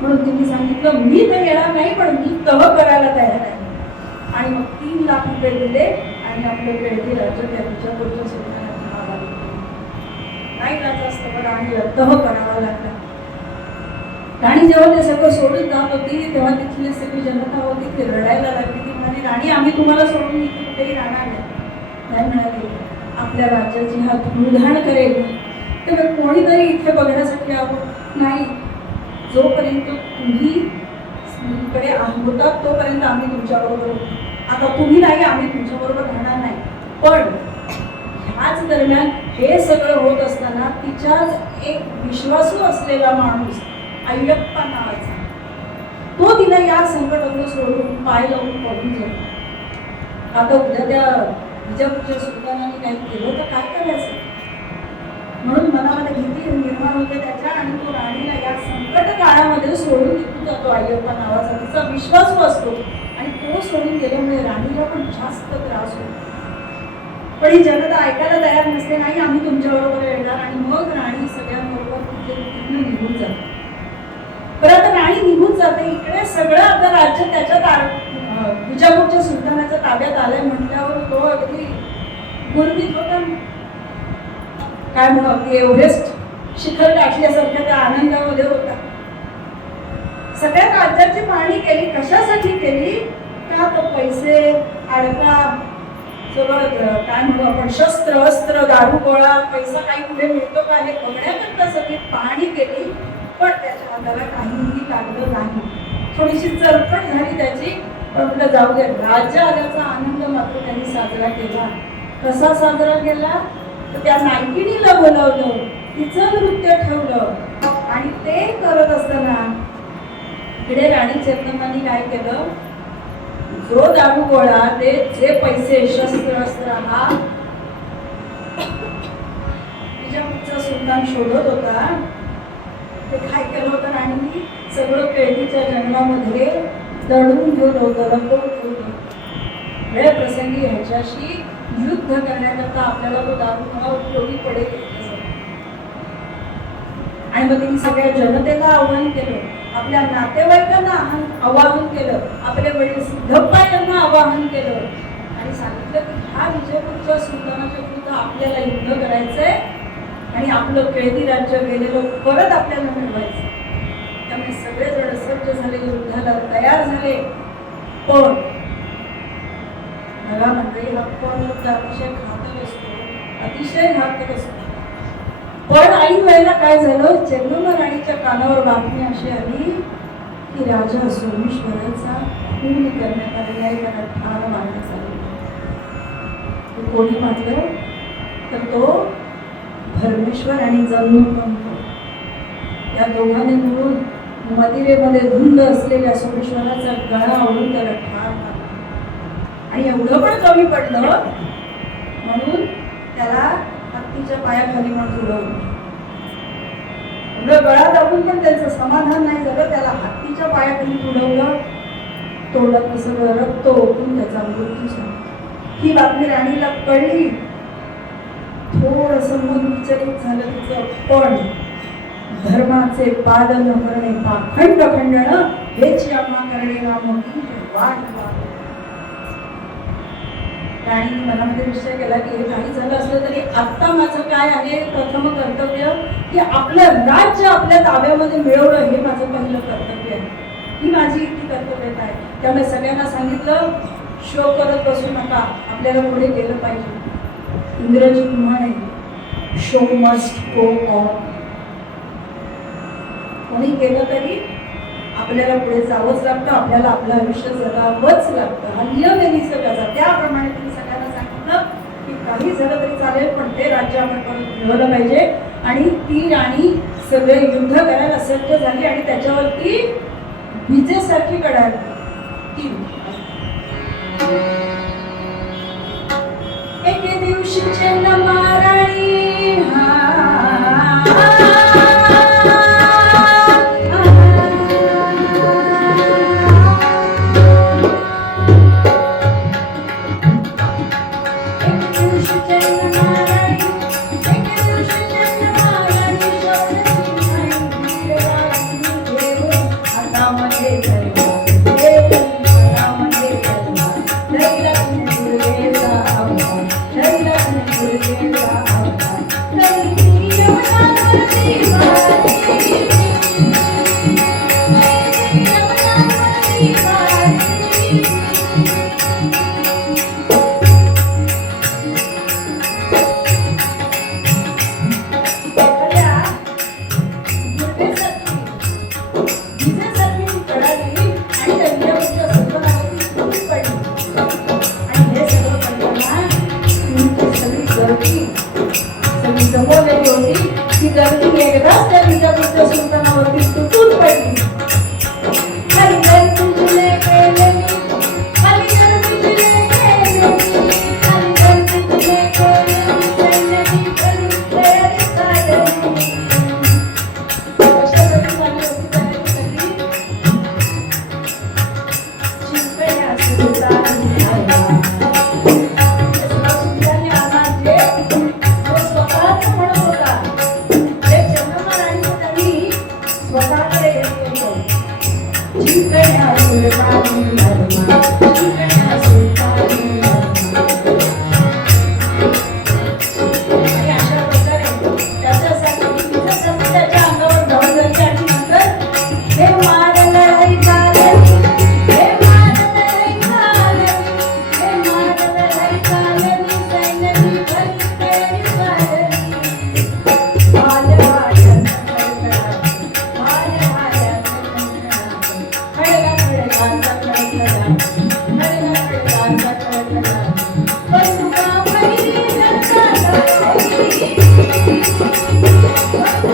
म्हणून तिने सांगितलं, मी तर येणार नाही, पण मी तह करायला तयार आहे. आणि मग 3 लाख रुपये दिले आणि आपलं बेळगी राज्य त्या विजापूरच्या सुलतानाच्या नावाने नाही राजा असतं, राणीला तह करावा लागला. राणी जेव्हा ते सगळं सोडून जात होती तेव्हा तिथली सगळी जनता होती ती रडायला लागली. ती म्हणाली, राणी, आम्ही तुम्हाला सोडून इथे कुठेही राहणार नाही म्हणाली. आपल्या राज्याची हा धूळधाण करेल तेव्हा कोणीतरी इथे बघण्यासाठी हवं नाही. जोपर्यंत तुम्ही स्त्रीकडे होतात तोपर्यंत आम्ही तुमच्याबरोबर होतो. आता तुम्ही नाही, आम्ही तुमच्याबरोबर राहणार नाही. पण ह्याच दरम्यान हे सगळं होत असताना तिच्याच एक विश्वासू असलेला माणूस अय्यप्पा नावाचा, तो तिला या संकटातून सोडून पाय लावून पडून गेला. आता उद्या त्या विजापूरच्या सुलतानाने काही केलं तर काय करायचं, म्हणून मनामध्ये भीती निर्माण होते त्याच्या. आणि तो राणीला या संकट काळामध्ये सोडून निघून जातो. अय्यप्पा नावाचा तिचा विश्वासू असतो आणि तो सोडून गेल्यामुळे राणीला पण जास्त त्रास होतो. पण ही जनता ऐकायला तयार नसते, नाही आम्ही तुमच्याबरोबर येणार. आणि मग राणी सगळ्यांबरोबर तिथे निघून जाते. परत राणी निघून जाते. इकडे सगळं आता राज्य त्याच्या विजापूरच्या सुलतानाच्या ताब्यात आलंय म्हटल्यावर तो अगदी गुरबीत होता. काय म्हणू, अगदी एव्हरेस्ट शिखर गाठल्यासारख्या त्या आनंदामध्ये होता. सगळ्या राज्याची पाहणी केली. कशासाठी केली? का तर पैसे, अडका, सगळं काय म्हणू आपण, शस्त्र अस्त्र, दारू गोळा, पैसा काही पुढे मिळतो का हे बघण्याकरता सगळी पाहणी केली. पण त्याच्या हाताला काहीही लागलं नाही. थोडीशी चरफट झाली त्याची, पण म्हटलं जाऊ दे. राज्य आल्याचा आनंद मात्र त्यांनी साजरा केला. कसा साजरा केला? तर त्या नायकिणीला बोलावलं, तिचं नृत्य ठेवलं आणि ते करत असताना इकडे राणी चेतनांनी काय केलं? जो दारू गोळा, ते जे पैसे, शस्त्र अस्त्र हा बिजापूरचा सुलतान शोधत होता, ते काय केलं होतं राणींनी? सगळं केळीच्या जंगलामध्ये दडून ठेवलं होतं, लपवून ठेवलं होतं. वेळ प्रसंगी ह्याच्याशी युद्ध करण्याकरता आपल्याला तो दारू गोळा उपयोगी पडेल. आणि मग त्यांनी सगळ्या जनतेला आव्हान केलं, आपल्या नातेवाईकांना आवाहन केलं, आपले वडील सिद्धप्पा यांना आवाहन केलं आणि सांगितलं की ह्या विजयपूरच्या सुलतानाच्या विरुद्ध आपल्याला युद्ध करायचंय आणि आपलं केळदी राज्य गेलेलं परत आपल्याला मिळवायचं. त्यामुळे सगळेजण सज्ज झाले, युद्धाला तयार झाले. पण बघा मंडळी, हा पण युद्ध अतिशय घातक असतो, अतिशय घातक असतो. पण ऐन वेळेला काय झालं? चेन्नम्मा राणीच्या कानावर बातमी अशी आली की राजा सोमेश्वराचा खून करण्यात आलेला आहे, त्याला ठार मारण्यात आलेला. कोणी म्हटलं? तर तो धर्मेश्वर आणि जन्मपंत या दोघांनी मिळून मदिरेमध्ये धुंद असलेल्या सोमेश्वराचा गळा आवळून त्याला ठार मारला. आणि एवढं पण कमी पडलं म्हणून त्याला हत्तीच्या पायाखाली म्हणून उडवलं. एवढं गळा दाबून पण त्यांचं समाधान नाही झालं, त्याला हत्तीच्या पायाखाली उडवलं. तोंडात सगळं रक्त ओकून त्याचा मृत्यू झाला. ही बातमी राणीला कळली. थोडंसं मन विचलित झालं तिचं, पण धर्माचे पालन करणे, पाखंड खंडण हेच आम्हा करणे नाम वाट. राणीने मनामध्ये निश्चय केला की हे काही झालं असलं तरी आत्ता माझं काय आहे प्रथम कर्तव्य की आपलं राज्य आपल्या ताब्यामध्ये मिळवणं हे माझं पहिलं कर्तव्य आहे. ही माझी इतकी कर्तव्यता आहे. त्यामुळे सगळ्यांना सांगितलं, शो करत बसू नका, आपल्याला पुढे गेलं पाहिजे. इंग्रजी म्हणे, शो मस्ट गो ऑन. कोणी केलं तरी आपल्याला पुढे जावंच लागतं, आपल्याला आपलं आयुष्य जगावंच लागतं. हा नियम आहे निसर्गाचा. त्याप्रमाणे तुम्ही सगळ्यांना सांगितलं की काही झालं तरी चालेल, पण ते राज्य आपण परत मिळवलं पाहिजे. आणि ती राणी सगळे युद्ध करायला सज्ज झाली आणि त्याच्यावरती विजेसारखी कडाडली. एके दिवशी चेन्नम्मा राणी हे मारला वा,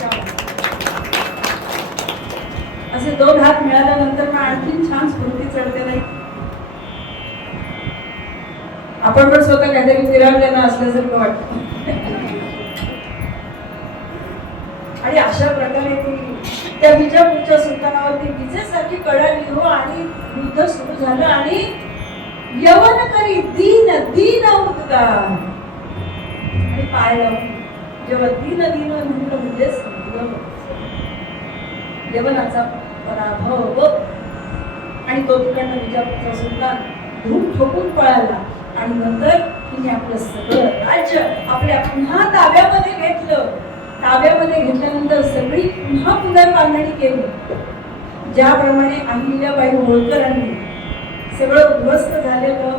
छान. असे दोन हात मिळाल्यानंतर मग आणखीन छान स्फूर्ती चढते नाही. आपण पण स्वतः काहीतरी फिरवलेलं असल्यासारखं वाटतं. आणि अशा प्रकारे ती त्या विजापूरच्या सुलतानावरती विजेसारखी कळा लिहो आणि युद्ध सुरू झालं आणि यवन करी दीन दीन उद्गार आणि पाय लावून जेव्हा दीन दीन म्हणलं म्हणजे संपलं यवनाचा पराभव. आणि तो तिकडनं विजापूरचा सुलतान धूम ठोकून पळाला आणि नंतर तिने आपलं सगळं राज्य आपल्या पुन्हा ताब्यामध्ये घेतलं. ताब्यामध्ये घेतल्यानंतर सगळी पुन्हा पुनर्बांधणी केली. ज्याप्रमाणे अहिल्याबाई होळकरांनी सगळं उद्ध्वस्त झालेलं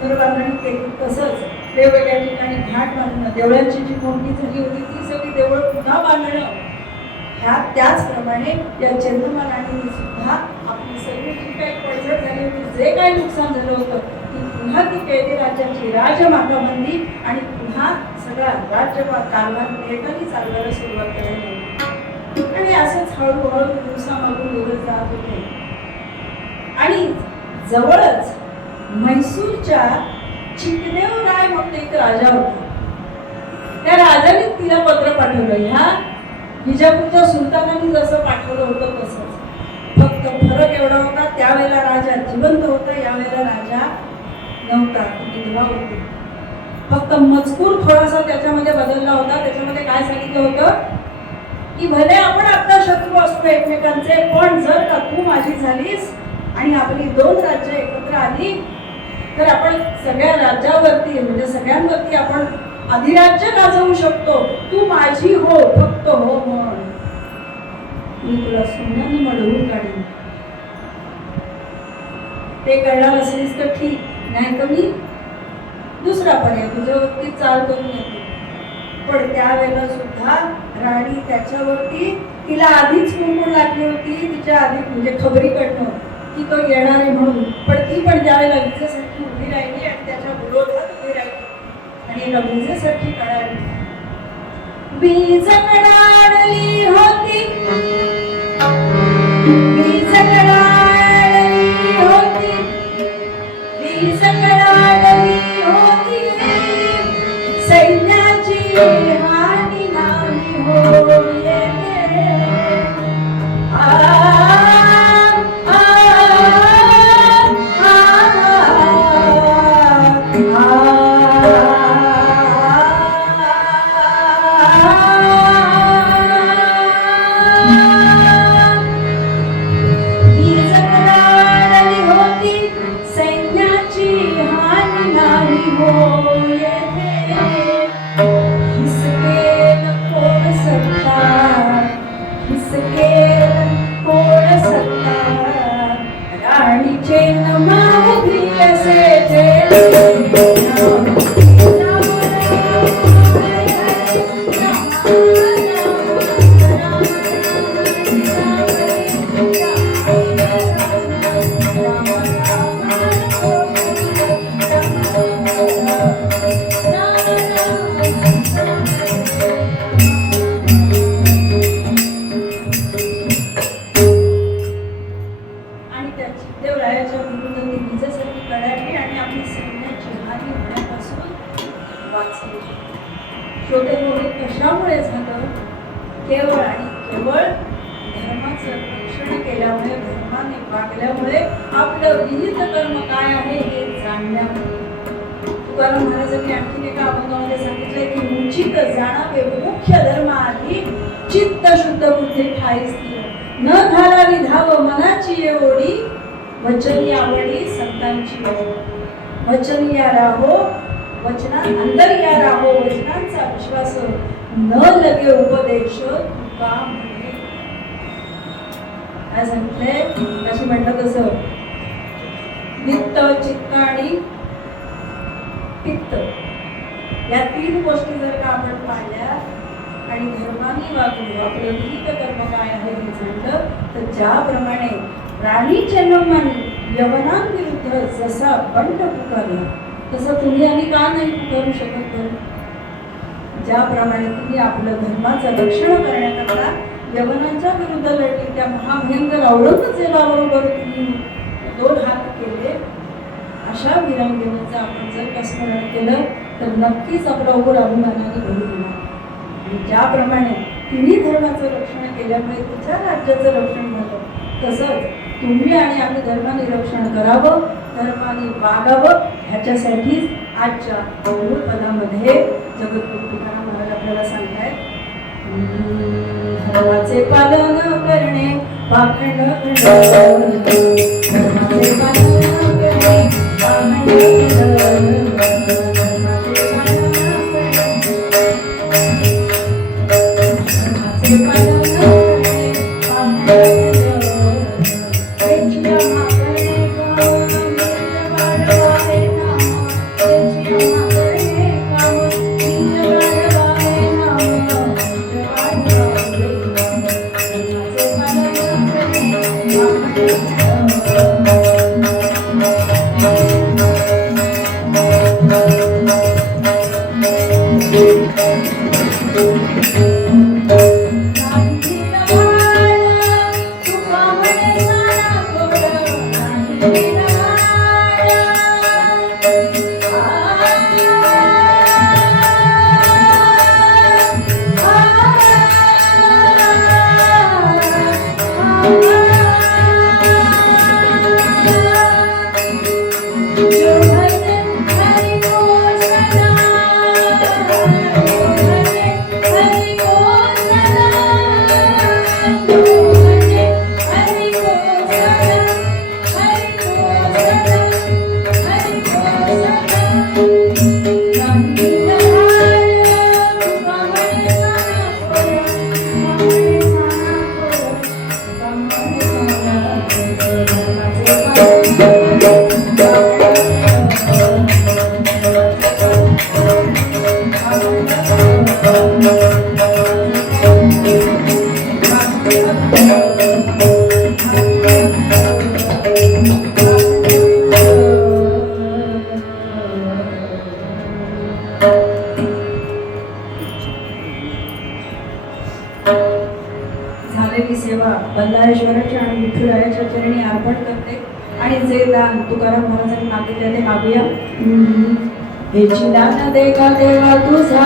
पुनर्बांधणी केली, तसंच वेगवेगळ्या ठिकाणी घाट बांधणं, देवळांची जी मोठी झाली होती ती सगळी देवळं पुन्हा बांधणं, ह्या त्याचप्रमाणे या चंद्रमा राणीने सुद्धा आपली सगळी जी काही पडझड झाली होती, जे काही नुकसान झालं होतं, ती पुन्हा ती कैदी राज्याची राजमाता बनली आणि पुन्हा सगळा राज्य कारभार नेटाने चालवायला सुरुवात करायला. आणि असंच हळूहळू दिवसामागून दिवस जात होते. आणि जवळच म्हैसूरच्या चिकदेव राय म्हणून एक राजा होता. त्या राजाने तिला पत्र पाठवलं. ह्या विजापूरच्या सुलतानांनी जसं पाठवलं होतं तसंच. फक्त फरक एवढा होता, त्यावेळेला राजा जिवंत होता, यावेळेला राजा नव्हता, विधवा होती. फक्त मजकूर थोडासा त्याच्यामध्ये बदलला होता. त्याच्यामध्ये काय सांगितलं होतं की भले आपण आता शत्रू असतो एकमेकांचे, पण जर का तू माझी झालीस आणि आपली दोन राज्य एकत्र आली तर आपण सगळ्या राज्यावरती म्हणजे सगळ्यांवरती आपण अधिराज्य गाजवू शकतो. तू माझी हो, फक्त हो म्हण, मी तुला सोन्याने मडवून काढेन. ते करणार असेल तर ठीक, नाही तर मी दुसरा पर्याय तुझ्यावरती चाल करून येते. पण त्यावेळेला सुद्धा राणी त्याच्यावरती तिला आधीच कुंकून लागली होती, तिच्या आधी म्हणजे खबरीकडनं की तो येणार आहे म्हणून. पण ती पण त्यावेळेला विजेसारखी उभी राहिली आणि त्याच्या विरोधात उभी राहिली आणि विजेसारखी कळाली. वीज कडाडली होती, वीज कडाडली होती, वीज कडाडली होती, सैन्याची हानी नाही होय. कशामुळे झालं? केवळ आणि केवळ धर्माचं रक्षण केल्यामुळे, धर्माने वागल्यामुळे, आपलं विहित कर्म काय आहे हे जाणल्यामुळे. तुकाराम महाराजांनी आणखीन एका अभंगामध्ये सांगितलंय की मुचित जाणावे मुख्य धर्म आधी, चित्त शुद्ध बुद्धी ठाई स्थिर, न घालावी धाव मनाची ओढी, वचनी आवडी संतांची ओढ. वचनी या राहो वचना अंतर या राहो, वचनांचा विश्वास न लगे उपदेश तुका म्हणे. काय सांगितलंय? कशी म्हणतात तसं, वित्त, चित्त आणि पित्त या तीन गोष्टी जर का आपण पाहिल्या आणि धर्माने वागलो, आपलं विहित कर्म काय आहे हे जाणलं, ज्याप्रमाणे प्राणी जन्मन यवनांविरुद्ध जसा बंड पुकारला तसं तुम्ही आणि का नाही पुकारू शकत बरं? ज्याप्रमाणे तुम्ही आपलं धर्माचं रक्षण करण्याकरता यवनांच्या विरुद्ध लढली, त्या महाभयंकर औरंगजेबाबरोबर तुम्ही 2 हात केले, अशा वीरांगनेचं आपण जर का स्मरण केलं तर नक्कीच आपला ओर अभिमानाने भरून येणार. आणि ज्याप्रमाणे तिन्ही धर्माचं रक्षण केल्यामुळे तिच्या राज्याचं रक्षण झालं, तसंच तुम्ही आणि आम्ही धर्माने रक्षण करावं, धर्माने वागावं, ह्याच्यासाठीच आजच्या अमृत पदामध्ये जगद्गुरु तुकाराम महाराज आपल्याला सांगतायत, धर्माचे पालन करणे पाखंड खंड, धर्माचे पालन करणे पाखंड खंड, धर्माचे पालन करणे, धर्माचे पालन करणे पाखंड खंड. झालेली सेवा बल्लाळेश्वराच्या आणि विठुरायाच्या चरणी अर्पण करते आणि जे दान तुकाराम महाराजांनी मागितले ते मागूया. हेची दान दे का देवा तुझा